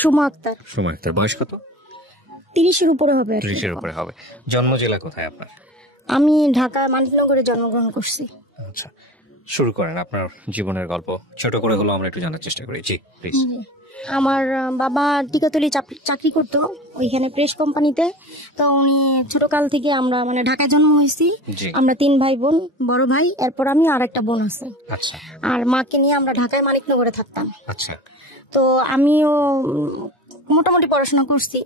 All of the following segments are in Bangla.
সুমা আক্তার। সুমা আক্তার, বয়স কত? 30-এর উপরে হবে। 30-এর উপরে হবে। জন্ম জেলা কোথায় আপনার? আমি ঢাকা মানিকনগরে জন্মগ্রহণ করছি। আচ্ছা, শুরু করেন আপনার জীবনের গল্প, ছোট করে হলো আমরা একটু জানার চেষ্টা করি। জি প্লিজ। আমার বাবা টিকাতলি চাকরি করতো, ওইখানে প্রেস কোম্পানিতে। তো উনি ছোটকাল থেকে আমরা মানে ঢাকায় জন্ম হয়েছি। আমরা 3 ভাই বোন, বড় ভাই, এরপর আমি আর একটা বোন আছে। আচ্ছা। আর মাকে নিয়ে আমরা ঢাকায় মানিকনগরে থাকতাম। আচ্ছা। তো আমিও মোটামুটি পড়াশোনা করছি,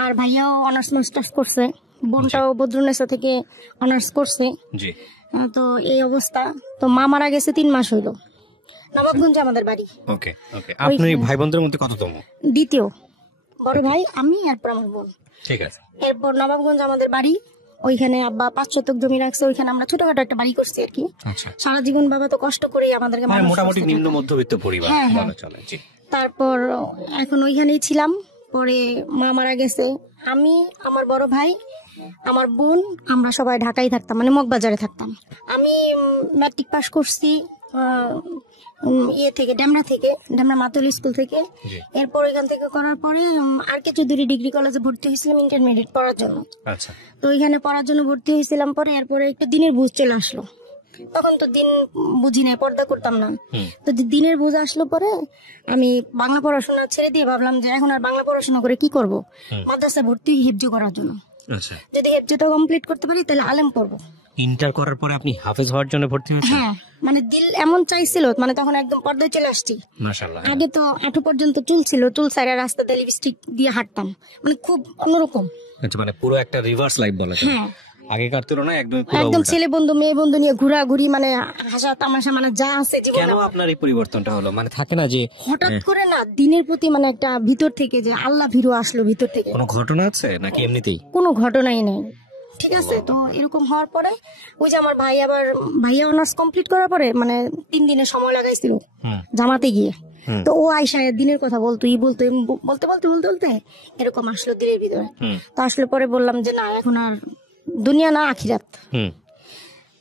আর ভাইয়াও অনার্স মাস্টার্স করছে, বোনটাও বদরুন্নেসা থেকে অনার্স করছে। জি। তো এই অবস্থা। তো মা মারা গেছে 3 মাস হইলো। নবাবগঞ্জে আমাদের বাড়ি। ওকে ওকে। আপনি ভাই বোনদের মধ্যে কততম? দ্বিতীয়। বড় ভাই আমি, এরপর আমার বোন। ঠিক আছে। এরপর নবাবগঞ্জ আমাদের বাড়ি, ওইখানে আব্বা 5 শতক জমি রাখছে, ওইখানে আমরা ছোটখাটো একটা বাড়ি করছি আর কি। আচ্ছা। সারা জীবন বাবা তো কষ্ট করে আমাদেরকে মোটামুটি নিম্ন মধ্যবিত্ত পরিবার বলা চলে। জি। তারপর এখন ওইখানেই ছিলাম। পরে মা মারা গেছে, আমি, আমার বড় ভাই, আমার বোন, আমরা সবাই ঢাকায় থাকতাম, মানে মগবাজারে থাকতাম। আমি ম্যাট্রিক পাস করছি ডেমরা মাতুল স্কুল থেকে। এরপর এখান থেকে করার পরে আর কিছু দূরে ডিগ্রি কলেজে ভর্তি হয়েছিলাম ইন্টারমিডিয়েট পড়ার জন্য। আচ্ছা। তো ওইখানে পড়ার জন্য ভর্তি হয়েছিলাম। পরে এরপরে একটু দিনের বুঝ চলে আসলো, তখন তো দিন বুঝি নাই, পর্দা করতাম না। তো দিনের বুঝ আসলো পরে আমি বাংলা পড়াশোনা ছেড়ে দিয়ে ভাবলাম যে এখন আর বাংলা পড়াশোনা করে কি করব, মাদ্রাসা ভর্তি হেফজ করার জন্য। যদি হেফজটা কমপ্লিট করতে পারি তাহলে আলেম পড়বো। ইন্টার করার পরে আপনি হাফেজ হওয়ার জন্য ভর্তি হয়েছেন? হ্যাঁ, মানে দিল এমন চাইছিল, মানে তখন একদম পর্দায় চলে আসছি। মাশাআল্লাহ। আগে তো আঁটু পর্যন্ত চুল ছিল, চুল সাইডে রাস্তাতে লিপস্টিক দিয়ে হাঁটতাম, মানে খুব অন্যরকম। আচ্ছা, মানে পুরো একটা রিভার্স লাইফ বলা যায়। হ্যাঁ, আগেকার তুলনায় একদম ছেলে বন্ধু মেয়ে বন্ধু নিয়ে ঘোরাঘুরি, মানে হাসা তামাশা, মানে যা আছে জীবনে। কেন আপনার এই পরিবর্তনটা হলো? মানে থাকে না যে হঠাৎ করে না দিনের প্রতি মানে একটা ভিতর থেকে যে আল্লাহ ভীরু আসলো ভিতর থেকে। কোনো ঘটনা আছে নাকি এমনিতেই? কোনো ঘটনাই নেই, ঠিক আছে। তো এরকম হওয়ার পরে ওই যে আমার ভাইয়া অনার্স কমপ্লিট করার পরে মানে 3 দিনের সময় লাগাইছিল জামাতে গিয়ে। তো ও আয়সা দিনের কথা বলতে বলতে এরকম আসলো দিনের ভিতরে। তো আসলে পরে বললাম যে না, এখন আর দুনিয়া না আখিরাত।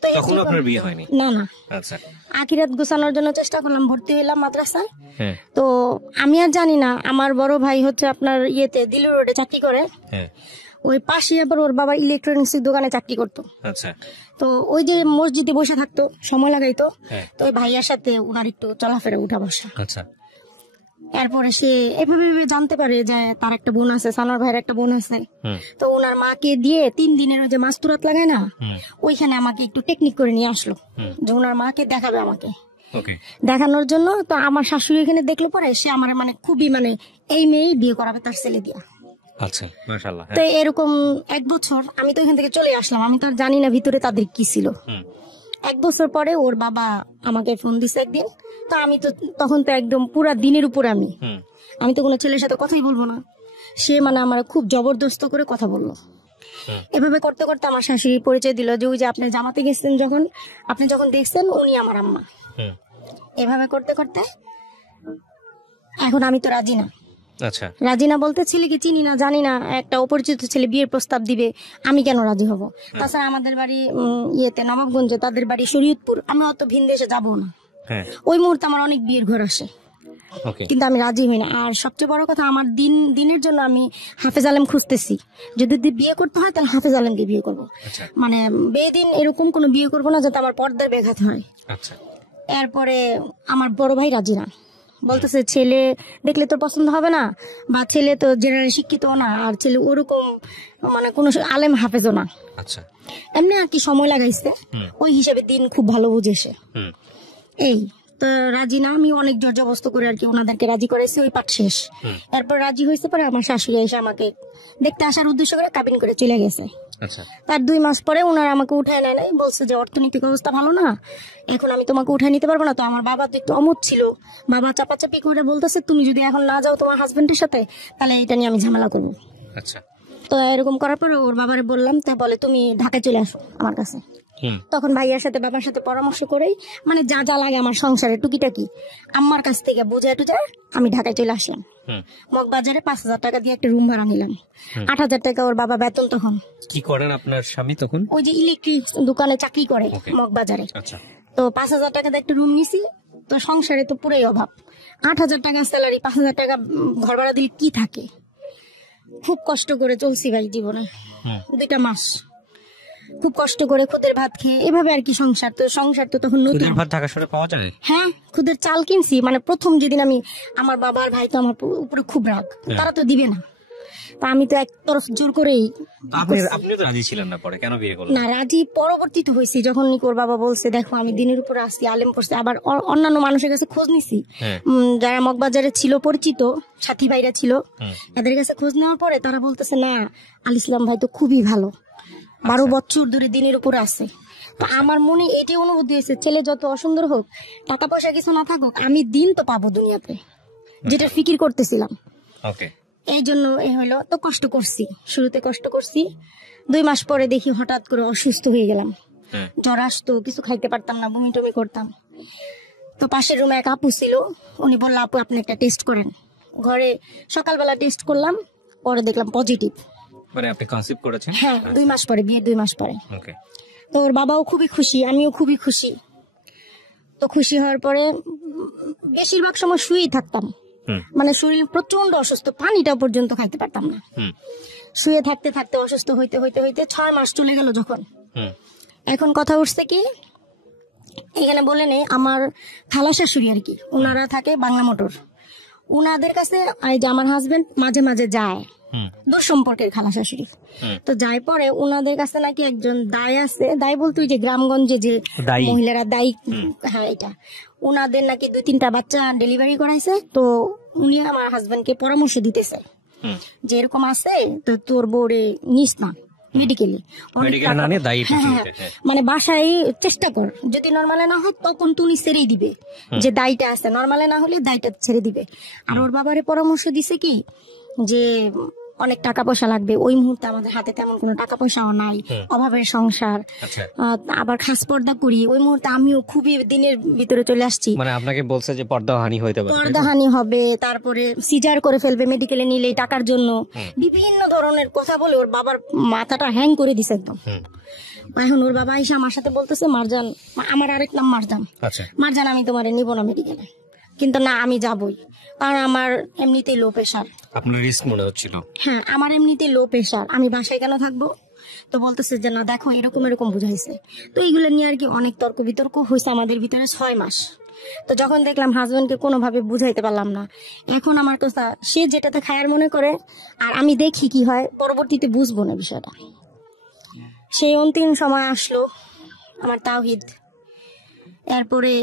তখন আপনার বিয়ে হয়নি? না না। আচ্ছা। আখিরাত গোছানোর জন্য চেষ্টা করলাম, ভর্তি হইলাম মাদ্রাসায়। তো আমি আর জানি না, আমার বড় ভাই হচ্ছে আপনার দিলুর রোডে চাকরি করে। ওই পাশে আবার ওর বাবা ইলেকট্রনিক্স দোকানে চাকরি করতো। আচ্ছা। তো ওই যে মসজিদে বসে থাকতো, সময় লাগাইতো। তো ওই ভাইয়ার সাথে ওনার একটু চলাফেরা উঠা বসা। আচ্ছা। এরপরে সে এভাবে জানতে পারে যে তার একটা বোন আছে, সানোয়ার ভাইয়ের একটা বোন আছে। তো ওনার মাকে দিয়ে 3 দিনের ওই যে মাস্তুরাত লাগায় না, ওইখানে আমাকে একটু টেকনিক করে নিয়ে আসলো যে ওনার মাকে দেখাবে আমাকে। দেখানোর জন্য তো আমার শাশুড়ি এখানে দেখলো, পরে সে আমার মানে খুবই মানে এই মেয়েই বিয়ে করাবে তার ছেলে দিয়া। আচ্ছা, মাশাআল্লাহ। তো এরকম 1 বছর আমি তো এখান থেকে চলে আসলাম, আমি তো আর জানি না ভিতরে তাদের কি ছিল। 1 বছর পরে ওর বাবা আমাকে ফোন দিছে একদিন। তো আমি তো তখন তো একদম পুরা দিনের উপর আমি তো কোনো ছেলের সাথে কথাই বলবো না। সে মানে আমার খুব জবরদস্ত করে কথা বললো। এভাবে করতে করতে আমার শাশুড়ি পরিচয় দিল যে ওই যে আপনি জামাতে গেছেন, আপনি যখন দেখছেন উনি আমার আম্মা। এভাবে করতে করতে এখন আমি তো রাজি না। আচ্ছা। রাজি না বলতে ছেলেকে চিনি না, জানি না, একটা অপরিচিত ছেলে বিয়ের প্রস্তাব দিবে, আমি কেন রাজি হব? তাছাড়া আমাদের বাড়ি নবাবগঞ্জে, তাদের বাড়ি শরীয়তপুর, আমি অত ভিন দেশে যাবো না। ওই মুহূর্তে আমার অনেক বিয়ের ঘর আসে, কিন্তু আমি রাজি হই না। আর সবচেয়ে বড় কথা, আমার দিনের জন্য আমি হাফেজ আলেম খুঁজতেছি। যদি বিয়ে করতে হয় তাহলে হাফেজ আলেমকে বিয়ে করবো, মানে বেদিন এরকম কোনো বিয়ে করবো না যাতে আমার পর্দার ব্যাঘাত হয়। এরপরে আমার বড় ভাই রাজি না, বলতেছে ছেলে দেখলে তোর পছন্দ হবে না, বা ছেলে তো জেনারেল শিক্ষিত না, আর ছেলে ওরকম মানে কোনো আলেম হাফেজও না। আচ্ছা। এমনি আর কি সময় লাগাইছে, ওই হিসেবে দিন খুব ভালো বুঝেছে। এই তো রাজি না, আমি অনেক জোর জবস্ত করে আর কি ওনাদেরকে রাজি করাইছি, ওই পাঠ শেষ। এরপর রাজি হয়েছে, পরে আমার শাশুড়ি এসে আমাকে দেখতে আসার উদ্দেশ্য করে কাবিন করে চলে গেছে। তার 2 মাস পরে ওনারা আমাকে উঠায় নেয় নাই, বলছে যে অর্থনৈতিক অবস্থা ভালো না, এখন আমি তোমাকে উঠায় নিতে পারবো না। তো আমার বাবা তো একটু অমত ছিল, বাবা চাপাচাপি করে বলতেছে তুমি যদি এখন না যাও তোমার হাজবেন্ডের সাথে, তাহলে এটা নিয়ে আমি ঝামেলা করবো। তো এরকম করার পরে ওর বাবারে বললাম, তা বলে তুমি ঢাকায় চলে আসো আমার কাছে। তখন ভাইয়ার সাথে বাবার সাথে পরামর্শ করেই মানে যা যা লাগে আমার সংসারে টুকিটাকি আম্মার কাছ থেকে বুঝে আমি ঢাকায় চলে আসলাম। মগবাজারে 5,000 টাকা দিয়ে একটা রুম ভাড়া নিলাম। 8,000 টাকা ওর বাবা বেতন। তখন কি করেন আপনার স্বামী? তখন ওই যে ইলেকট্রিক দোকানে চাকরি করে মগবাজারে। তো 5,000 টাকা দিয়ে একটা রুম নিছি। তো সংসারে তো পুরাই অভাব, 8,000 টাকা স্যালারি, 5,000 টাকা ঘর ভাড়া দিলে কি থাকে। খুব কষ্ট করে চলছি ভাই জীবনে 2টা মাস, খুব কষ্ট করে খুদের ভাত খেয়ে এভাবে আর কি সংসার তো তখন নতুন। খুদের ভাত ঢাকা শহরে পাওয়া যায়? হ্যাঁ, খুদের চাল কিনছি। মানে প্রথম যেদিন আমি, আমার বাবার ভাই তো আমার উপরে খুব রাগ, তারা তো দিবে না, তা আমি তো এক তরফ জোর করেই। আপনি তো রাজি ছিলেন না, পরে কেন বিয়ে করলেন? না, রাজি পরবর্তীতে হয়েছি যখন নিকোর বাবা বলছে দেখো আমি দিনের উপর আসছি, আলেম পড়ছে। আবার অন্যান্য মানুষের কাছে খোঁজ নিছি, যারা মগবাজারে ছিল পরিচিত সাথী ভাইরা ছিল, এদের কাছে খোঁজ নেওয়ার পরে তারা বলতেছে না, আল ইসলাম ভাই তো খুবই ভালো, 12 বছর ধরে দিনের উপর আছে। তো আমার মনে এটাই অনুভূতি হয়েছে, ছেলে যত অসুন্দর হোক, টাকা পয়সা কিছু না থাকুক, আমি দিন তো পাবো দুনিয়াতে, যেটা ফিকির করতেছিলাম। ওকে, এই জন্য এ হলো। তো কষ্ট করছি, শুরুতে কষ্ট করছি। 2 মাস পরে দেখি হঠাৎ করে অসুস্থ হয়ে গেলাম, জ্বর আসতো, কিছু খাইতে পারতাম না, বমি টমি করতাম। তো পাশের রুমে এক আপু ছিল, উনি বললো আপু আপনি একটা টেস্ট করেন। ঘরে সকালবেলা টেস্ট করলাম, পরে দেখলাম পজিটিভ। মানে আপনি কনসিভ করেছেন? হ্যাঁ, 2 মাস পরে, বিয়ের 2 মাস পরে। ওকে। তো ওর বাবাও খুবই খুশি, আমিও খুবই খুশি। তো খুশি হওয়ার পরে বেশিরভাগ সময় শুয়েই থাকতাম, মানে শরীর প্রচন্ড অসুস্থ, পানিটা পর্যন্ত খাইতে পারতাম না। শুয়ে থাকতে থাকতে অসুস্থ হইতে হইতে হইতে 6 মাস চলে গেল যখন। এখন কথা উঠছে কি, এখানে বলে নেই, আমার খালা শাশুড়ি আর কি, ওনারা থাকে বাংলা মোটর, উনাদের কাছে এই যে আমার হাজবেন্ড মাঝে মাঝে যায়, দূর সম্পর্কের খালা শাশুড়ি। তো যাই পরে উনাদের কাছে নাকি একজন দায় আছে, দায় বলতে ওই যে গ্রামগঞ্জে যে মহিলারা দায়ী, হ্যাঁ এটা, উনাদের নাকি 2-3টা বাচ্চা ডেলিভারি করাইছে। তো উনি আমার হাজবেন্ডকে পরামর্শ দিতেছে যে এরকম আছে, তো তোর বউরে নিস না মেডিকেলে, মানে বাসায় চেষ্টা কর, যদি নর্মালে না হয় তখন তুমি ছেড়েই দিবে, যে দায়টা আছে, নর্মালে না হলে দায়টা ছেড়ে দিবে। আর ওর বাবারে পরামর্শ দিছে কি, যে অনেক টাকা পয়সা লাগবে, ওই মুহূর্তে আমাদের হাতে তেমন কোনো টাকা পয়সাও নাই, অভাবের সংসার, আবার খাস পর্দা করি, ওই মুহূর্তে আমিও খুবই দিনের ভিতরে চলে আসছি। মানে আপনাকে বলছে যে পর্দাহানি হইতে পারে, পর্দাহানি হবে, তারপরে সিজার করে ফেলবে মেডিকেলে নিলে টাকার জন্য, বিভিন্ন ধরনের কথা বলে ওর বাবার মাথাটা হ্যাং করে দিছে একদম। এখন ওর বাবা এসে আমার সাথে বলতেছে, মারজান, আমার আরেক নাম মারজান, মারজান আমি তোমারে নিব না মেডিকেলে, কিন্তু না আমি যাবই, কারণ আমার এমনিতেই লো প্রেশার। আপনার রিস্ক মনে হচ্ছিল? হ্যাঁ, আমার এমনিতেই লো প্রেশার, আমি বাসায় কেন থাকবো। তো বলতেছে যে না দেখো এরকম এরকম বুঝাইছে। তো এইগুলো নিয়ে আর কি অনেক তর্ক বিতর্ক হয়েছে আমাদের ভিতরে 6 মাস। তো যখন দেখলাম হাজবেন্ডকে কোনোভাবে বুঝাইতে পারলাম না, এখন আমার কথা সে যেটাতে খায়ার মনে করে, আর আমি দেখি কি হয়, পরবর্তীতে বুঝবো না বিষয়টা। সেই অন্তিম সময় আসলো আমার তাওহিদ, এরপরে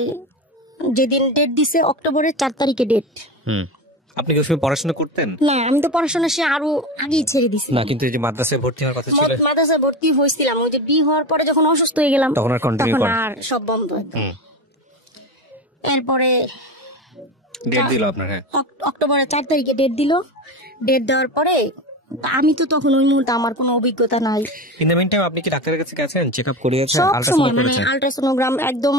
যেদিন ডেট দিছে অক্টোবরের 4 তারিখে ডেট। আপনি কি পড়াশোনা করতেন? না, আমি তো পড়াশোনা সে আরো আগেই ছেড়ে দিছি। না, কিন্তু এই যে মাদ্রাসায় ভর্তি হওয়ার কথা ছিল, মাদ্রাসায় ভর্তি হয়েছিলাম, ওই যে বিয়ে হওয়ার পরে যখন অসুস্থ হয়ে গেলাম তখন আর সব বন্ধ একদম। এরপরে ডেট দিল আপনার? অক্টোবরের 4 তারিখে ডেট দিল। ডেট দেওয়ার পরে আমি তো তখন ওই মুহূর্তে আমার কোনো অভিজ্ঞতা নাই। ইন দ্য মিনটাইম আপনি কি ডাক্তারের কাছে গেছেন, চেকআপ করিয়েছেন, আলট্রাসাউন্ড করেছেন? আলট্রাসোনোগ্রাম একদম,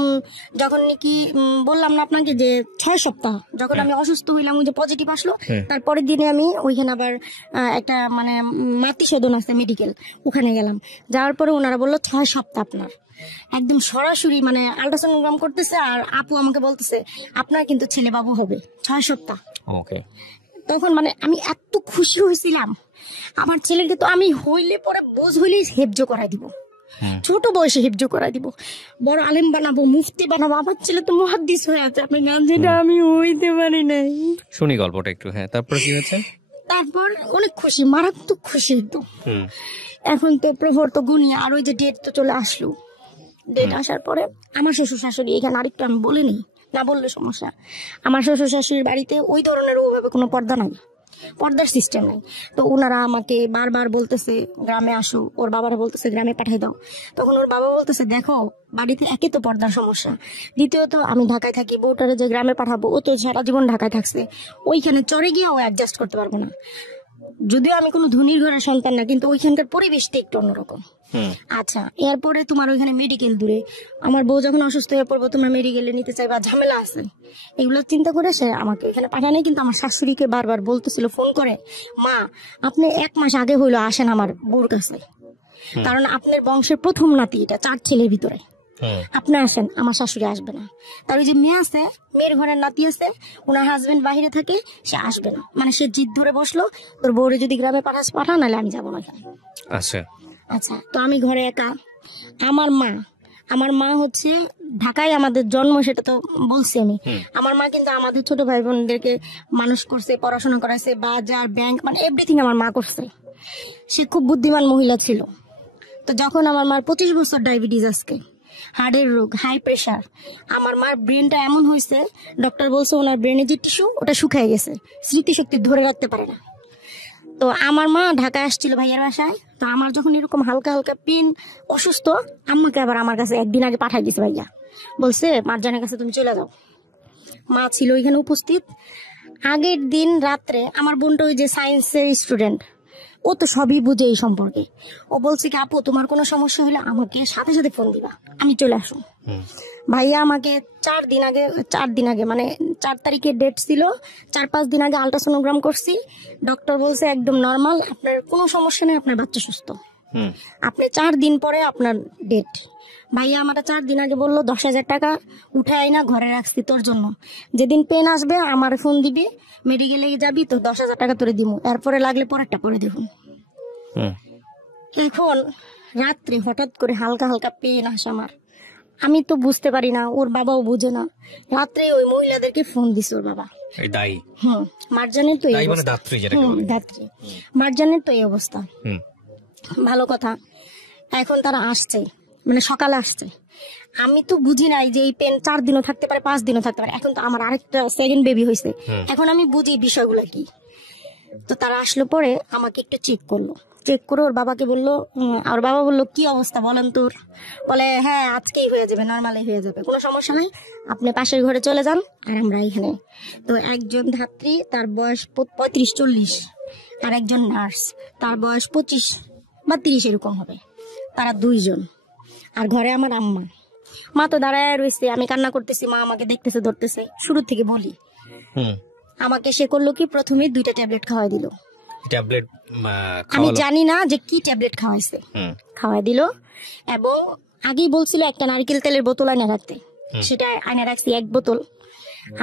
যখন নাকি বললাম না আপনাকে যে 6 সপ্তাহ যখন আমি অসুস্থ হইলাম, ওই যে পজিটিভ আসলো, তারপরের দিনে আমি ওইখানে আবার একটা মানে মাতৃসদন আছে মেডিকেল, ওখানে গেলাম। যাওয়ার পরে ওনারা বললো 6 সপ্তাহ আপনার, একদম সরাসরি মানে আলট্রাসোনোগ্রাম করতেছে, আর আপু আমাকে বলতেছে আপনার কিন্তু ছেলে বাবু হবে 6 সপ্তাহ। ওকে। তখন মানে আমি এত খুশি হয়েছিলাম, আমার ছেলেকে তো আমি হইলে পরে বোঝ হইলেই হেফজ করাই দিব, ছোট বয়সে হেফজ করাই দিব, বড় আলেম বানাবো, মুফতি বানাবো। আমার ছেলে তো মুহাদ্দিস হয়ে আছে, আপনি গান, যেটা আমি হইতে পারি নাই। শুনি গল্পটা একটু। হ্যাঁ, তারপর কি হয়েছে? তারপর অনেক খুশি, মারাত্মক খুশি একদম। এখন তো প্রহর তো গুনি, আর ওই যে ডেট তো চলে আসলো। ডেট আসার পরে আমার শ্বশুর শাশুড়ি, এখানে আরেকটু আমি বলিনি, না বললে সমস্যা, আমার শ্বশুর শাশুড়ির বাড়িতে ওই ধরনের ওইভাবে কোনো পর্দা নাই, পর্দার সিস্টেম নেই। তো ওনারা আমাকে বারবার বলতেছে গ্রামে আসো, ওর বাবারা বলতেছে গ্রামে পাঠাই দাও। তখন ওর বাবা বলতেছে দেখো বাড়িতে একে তো পর্দার সমস্যা, দ্বিতীয়ত আমি ঢাকায় থাকি, বউটারে যে গ্রামে পাঠাবো ও তো সারা জীবন ঢাকায় থাকছে, ওইখানে চরে গিয়ে ও অ্যাডজাস্ট করতে পারবো না। যদিও আমি কোনো ধনীর ঘরের সন্তান না, কিন্তু ওইখানকার পরিবেশটা একটু অন্যরকম। আচ্ছা, এরপরে তোমার ওইখানে মেডিকেল দূরে, আমার বউ যখন অসুস্থ হয়ে পড়বো তোমরা মেডিকেলে নিতে চাইবা, ঝামেলা আছে, এগুলো চিন্তা করে সে আমাকে এখানে পাঠায়। কিন্তু আমার শাশুড়িকে বারবার বলতেছিল ফোন করে, মা আপনি 1 মাস আগে হইলো আসেন আমার বউর কাছে, কারণ আপনার বংশের প্রথম নাতি, এটা 4 ছেলের ভিতরে আপনি আসেন, আমার শাশুড়ি আসবে না। তার ওই যে মেয়ে আছে, মেয়ের ঘরের নাতি আছে, ওনার হাজবেন্ড বাইরে থাকে, সে আসবে না। মানে সে জিদ ধরে বসলো, তোর বউরে যদি গ্রামে পাঠা, নাহলে আমি যাবো না এখানে। আচ্ছা আচ্ছা, তো আমি ঘরে একা। আমার মা হচ্ছে ঢাকায় আমাদের জন্ম, সেটা তো বলছি আমি। আমার মা কিন্তু আমাদের ছোট ভাই বোনদেরকে মানুষ করছে, পড়াশোনা করাইছে, বাজার ব্যাংক মানে এভরিথিং আমার মা করছে। সে খুব বুদ্ধিমান মহিলা ছিল। তো যখন আমার মার 25 বছর ডায়াবেটিস, আজকে হার্টের রোগ, হাই প্রেশার, আমার মার ব্রেনটা এমন হয়েছে, ডক্টর বলছে ওনার ব্রেনে যে টিস্যু ওটা শুকায় গেছে, স্মৃতিশক্তি ধরে রাখতে পারে না। তো আমার মা ঢাকায় আসছিল ভাইয়ার বাসায়। তো আমার যখন এরকম হালকা হালকা পেন, অসুস্থ, আম্মাকে আবার আমার কাছে একদিন আগে পাঠাই দিছে ভাইয়া, বলছে মারজানের কাছে তুমি চলে যাও। মা ছিল ওইখানে উপস্থিত। আগের দিন রাত্রে আমার বোনটা ওই যে সায়েন্সের স্টুডেন্ট, ও তো সবই বুঝে এই সম্পর্কে। ও বলছে কি, আপু তোমার কোনো সমস্যা হলে আমাকে সাথে সাথে ফোন দিবা, আমি চলে আসুন। ভাইয়া আমাকে 4 দিন আগে মানে 4 তারিখে ডেট ছিল, 4-5 দিন আগে আল্ট্রাসোনোগ্রাম করছি। ডক্টর বলছে একদম নর্মাল, আপনার কোনো সমস্যা নেই, আপনার বাচ্চা সুস্থ। আপনি 4 দিন পরে আপনার ডেট। ভাইয়া আমার 4 দিন আগে বললো 10,000 টাকা উঠাই না ঘরে রাখছি তোর জন্য, যেদিন পেন আসবে আমার ফোন দিবি, মেডিকেলে যাবি, তো 10,000 টাকা তোরে দিব, এরপরে লাগলে পরেরটা পরে দেখুন। এখন রাত্রে হঠাৎ করে হালকা হালকা পেন আসে আমার, আমি তো বুঝতে পারি না, ওর বাবাও বুঝে না। রাত্রে ওই মহিলাদেরকে ফোন দিছে ওর বাবা। মারজানের তো এই অবস্থা। দাত্রী মারজানের তো এই অবস্থা। ভালো কথা, এখন তারা আসছে, মানে সকালে আসছে। আমি তো বুঝি নাই যে এই পেন 4 দিনও থাকতে পারে, 5 দিনও থাকতে পারে। এখন তো আমার আরেকটা সেকেন্ড বেবি হয়েছে, এখন আমি বুঝি বিষয়গুলো কি। তো তারা আসলো, পরে আমাকে একটু চেক করলো, চেক করে ওর বাবাকে বললো, আর বাবা বললো কি অবস্থা বলেন তোর? বলে হ্যাঁ আজকেই হয়ে যাবে, নর্মালি হয়ে যাবে, কোনো সমস্যা নাই, আপনি পাশের ঘরে চলে যান আর আমরা এখানে। তো একজন ধাত্রী, তার বয়স 35-40, আর একজন নার্স, তার বয়স 25 বা 30 এরকম হবে, তারা 2 জন। আর ঘরে আমার আম্মা। মা তো দাঁড়ায় রয়েছে, আমি কান্না করতেছি, মা আমাকে দেখতেছে, ধরতেছে। শুরু থেকে বলি, আমাকে সে করলো কি, প্রথমে 2টা ট্যাবলেট খাওয়াই দিল। ট্যাবলেট আমি জানি না যে কি ট্যাবলেট খাওয়াইছে, খাওয়াই দিল। এবং আগেই বলছিল একটা নারকেল তেলের বোতল আইনা রাখতে, সেটা আইনা রাখছি 1 বোতল।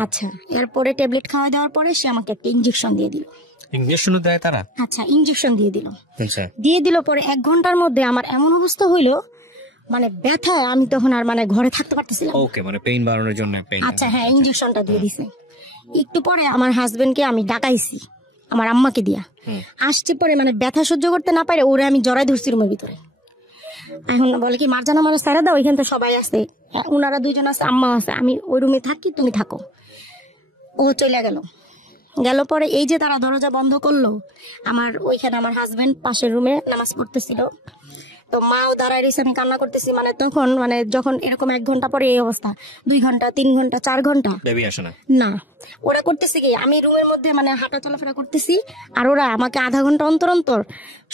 আচ্ছা, এরপরে ট্যাবলেট খাওয়াই দেওয়ার পরে সে আমাকে একটা ইঞ্জেকশন দিয়ে দিল। ইঞ্জেকশন দেয় তারা? আচ্ছা, ইঞ্জেকশন দিয়ে দিল। পরে 1 ঘন্টার মধ্যে আমার এমন অবস্থা হইলো, মানে ব্যথায় আমি তখন আর মানে ঘরে থাকতে পারতেছিলাম। ওকে, মানে পেইন বাড়ানোর জন্য পেইন। আচ্ছা হ্যাঁ, ইঞ্জেকশনটা দিয়ে দিছে। একটু পরে আমার হাজবেন্ডকে আমি ডাকাইছি, আমার আম্মাকে দিয়া আসছে। পরে মানে ব্যথা সহ্য করতে না পারে ওরে আমি জড়াই ধরছি রুমের ভিতরে। এখন বলে কি, মারজানা মানুষ সারা দাও, ওইখান তো সবাই আছে, ওনারা 2 জন আছে, আম্মা আছে, আমি ওই রুমে থাকি, তুমি থাকো। ও চলে গেল পরে এই যে তারা দরজা বন্ধ করলো, আমার ওইখানে আমার হাজবেন্ড পাশের রুমে নামাজ পড়তেছিল। তো মাও দাঁড়ায় রয়েছে, আমি কান্না করতেছি। মানে তখন মানে যখন এরকম 1 ঘন্টা পরে এই অবস্থা, 2 ঘন্টা, 3 ঘন্টা, 4 ঘন্টা বেবি আসে না। ওরা করতেছে কি, আমি রুমের মধ্যে মানে হাঁটা চলাফেরা করতেছি, আর ওরা আমাকে আধা ঘন্টা অন্তর অন্তর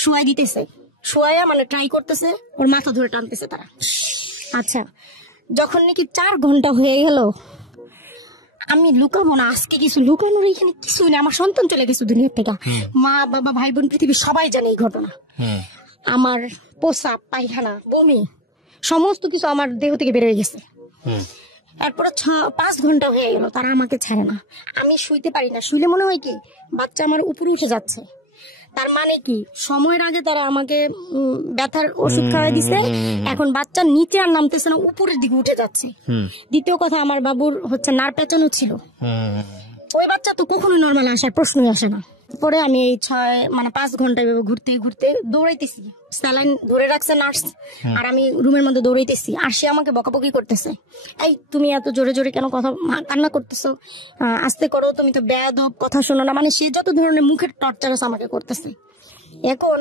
শুয়াই দিতেছে, শুয়াইয়া মানে ট্রাই করতেছে, ওর মাথা ধরে টানতেছে তারা। আচ্ছা, যখন নাকি 4 ঘন্টা হয়ে গেল, আমি লুকাবো না, আজকে কিছু লুকানোর এখানে কিছু নেই, আমার সন্তান চলে গেছে দুনিয়ার থেকে। মা বাবা ভাই বোন পৃথিবীর সবাই জানে এই ঘটনা। আমার প্রস্রাব, পায়খানা, বমি সমস্ত কিছু আমার দেহ থেকে বের হয়ে গেছে। এরপরে 5 ঘন্টা হয়ে গেল, তারা আমাকে ছাড়ে না। আমি শুইতে পারি না, শুইলে মনে হয় কি বাচ্চা আমার উপরে উঠে যাচ্ছে। তার মানে কি, সময়ের আগে তারা আমাকে ব্যথার ওষুধ খাওয়াই দিছে, এখন বাচ্চা নিচে আর নামতেছে না, উপরের দিকে উঠে যাচ্ছে। দ্বিতীয় কথা, আমার বাবুর হচ্ছে নার পেঁচানো ছিল, ওই বাচ্চা তো কখনোই নর্মাল আসার প্রশ্নই আসে না। পরে আমি এই 5 ঘন্টা ঘুরতে ঘুরতে দৌড়াইতেছি, স্যালাইন ধরে রাখছে নার্স, আর আমি রুমের মধ্যে দৌড়াইতেছি। আর সে আমাকে বকাবকি করতেছে, এই তুমি এত জোরে জোরে কেন কথা কান্না করতেছো, আস্তে করো, তুমি তো বেয়াদব, কথা শোনো না। মানে সে যত ধরনের মুখের টর্চার আমাকে করতেছে। এখন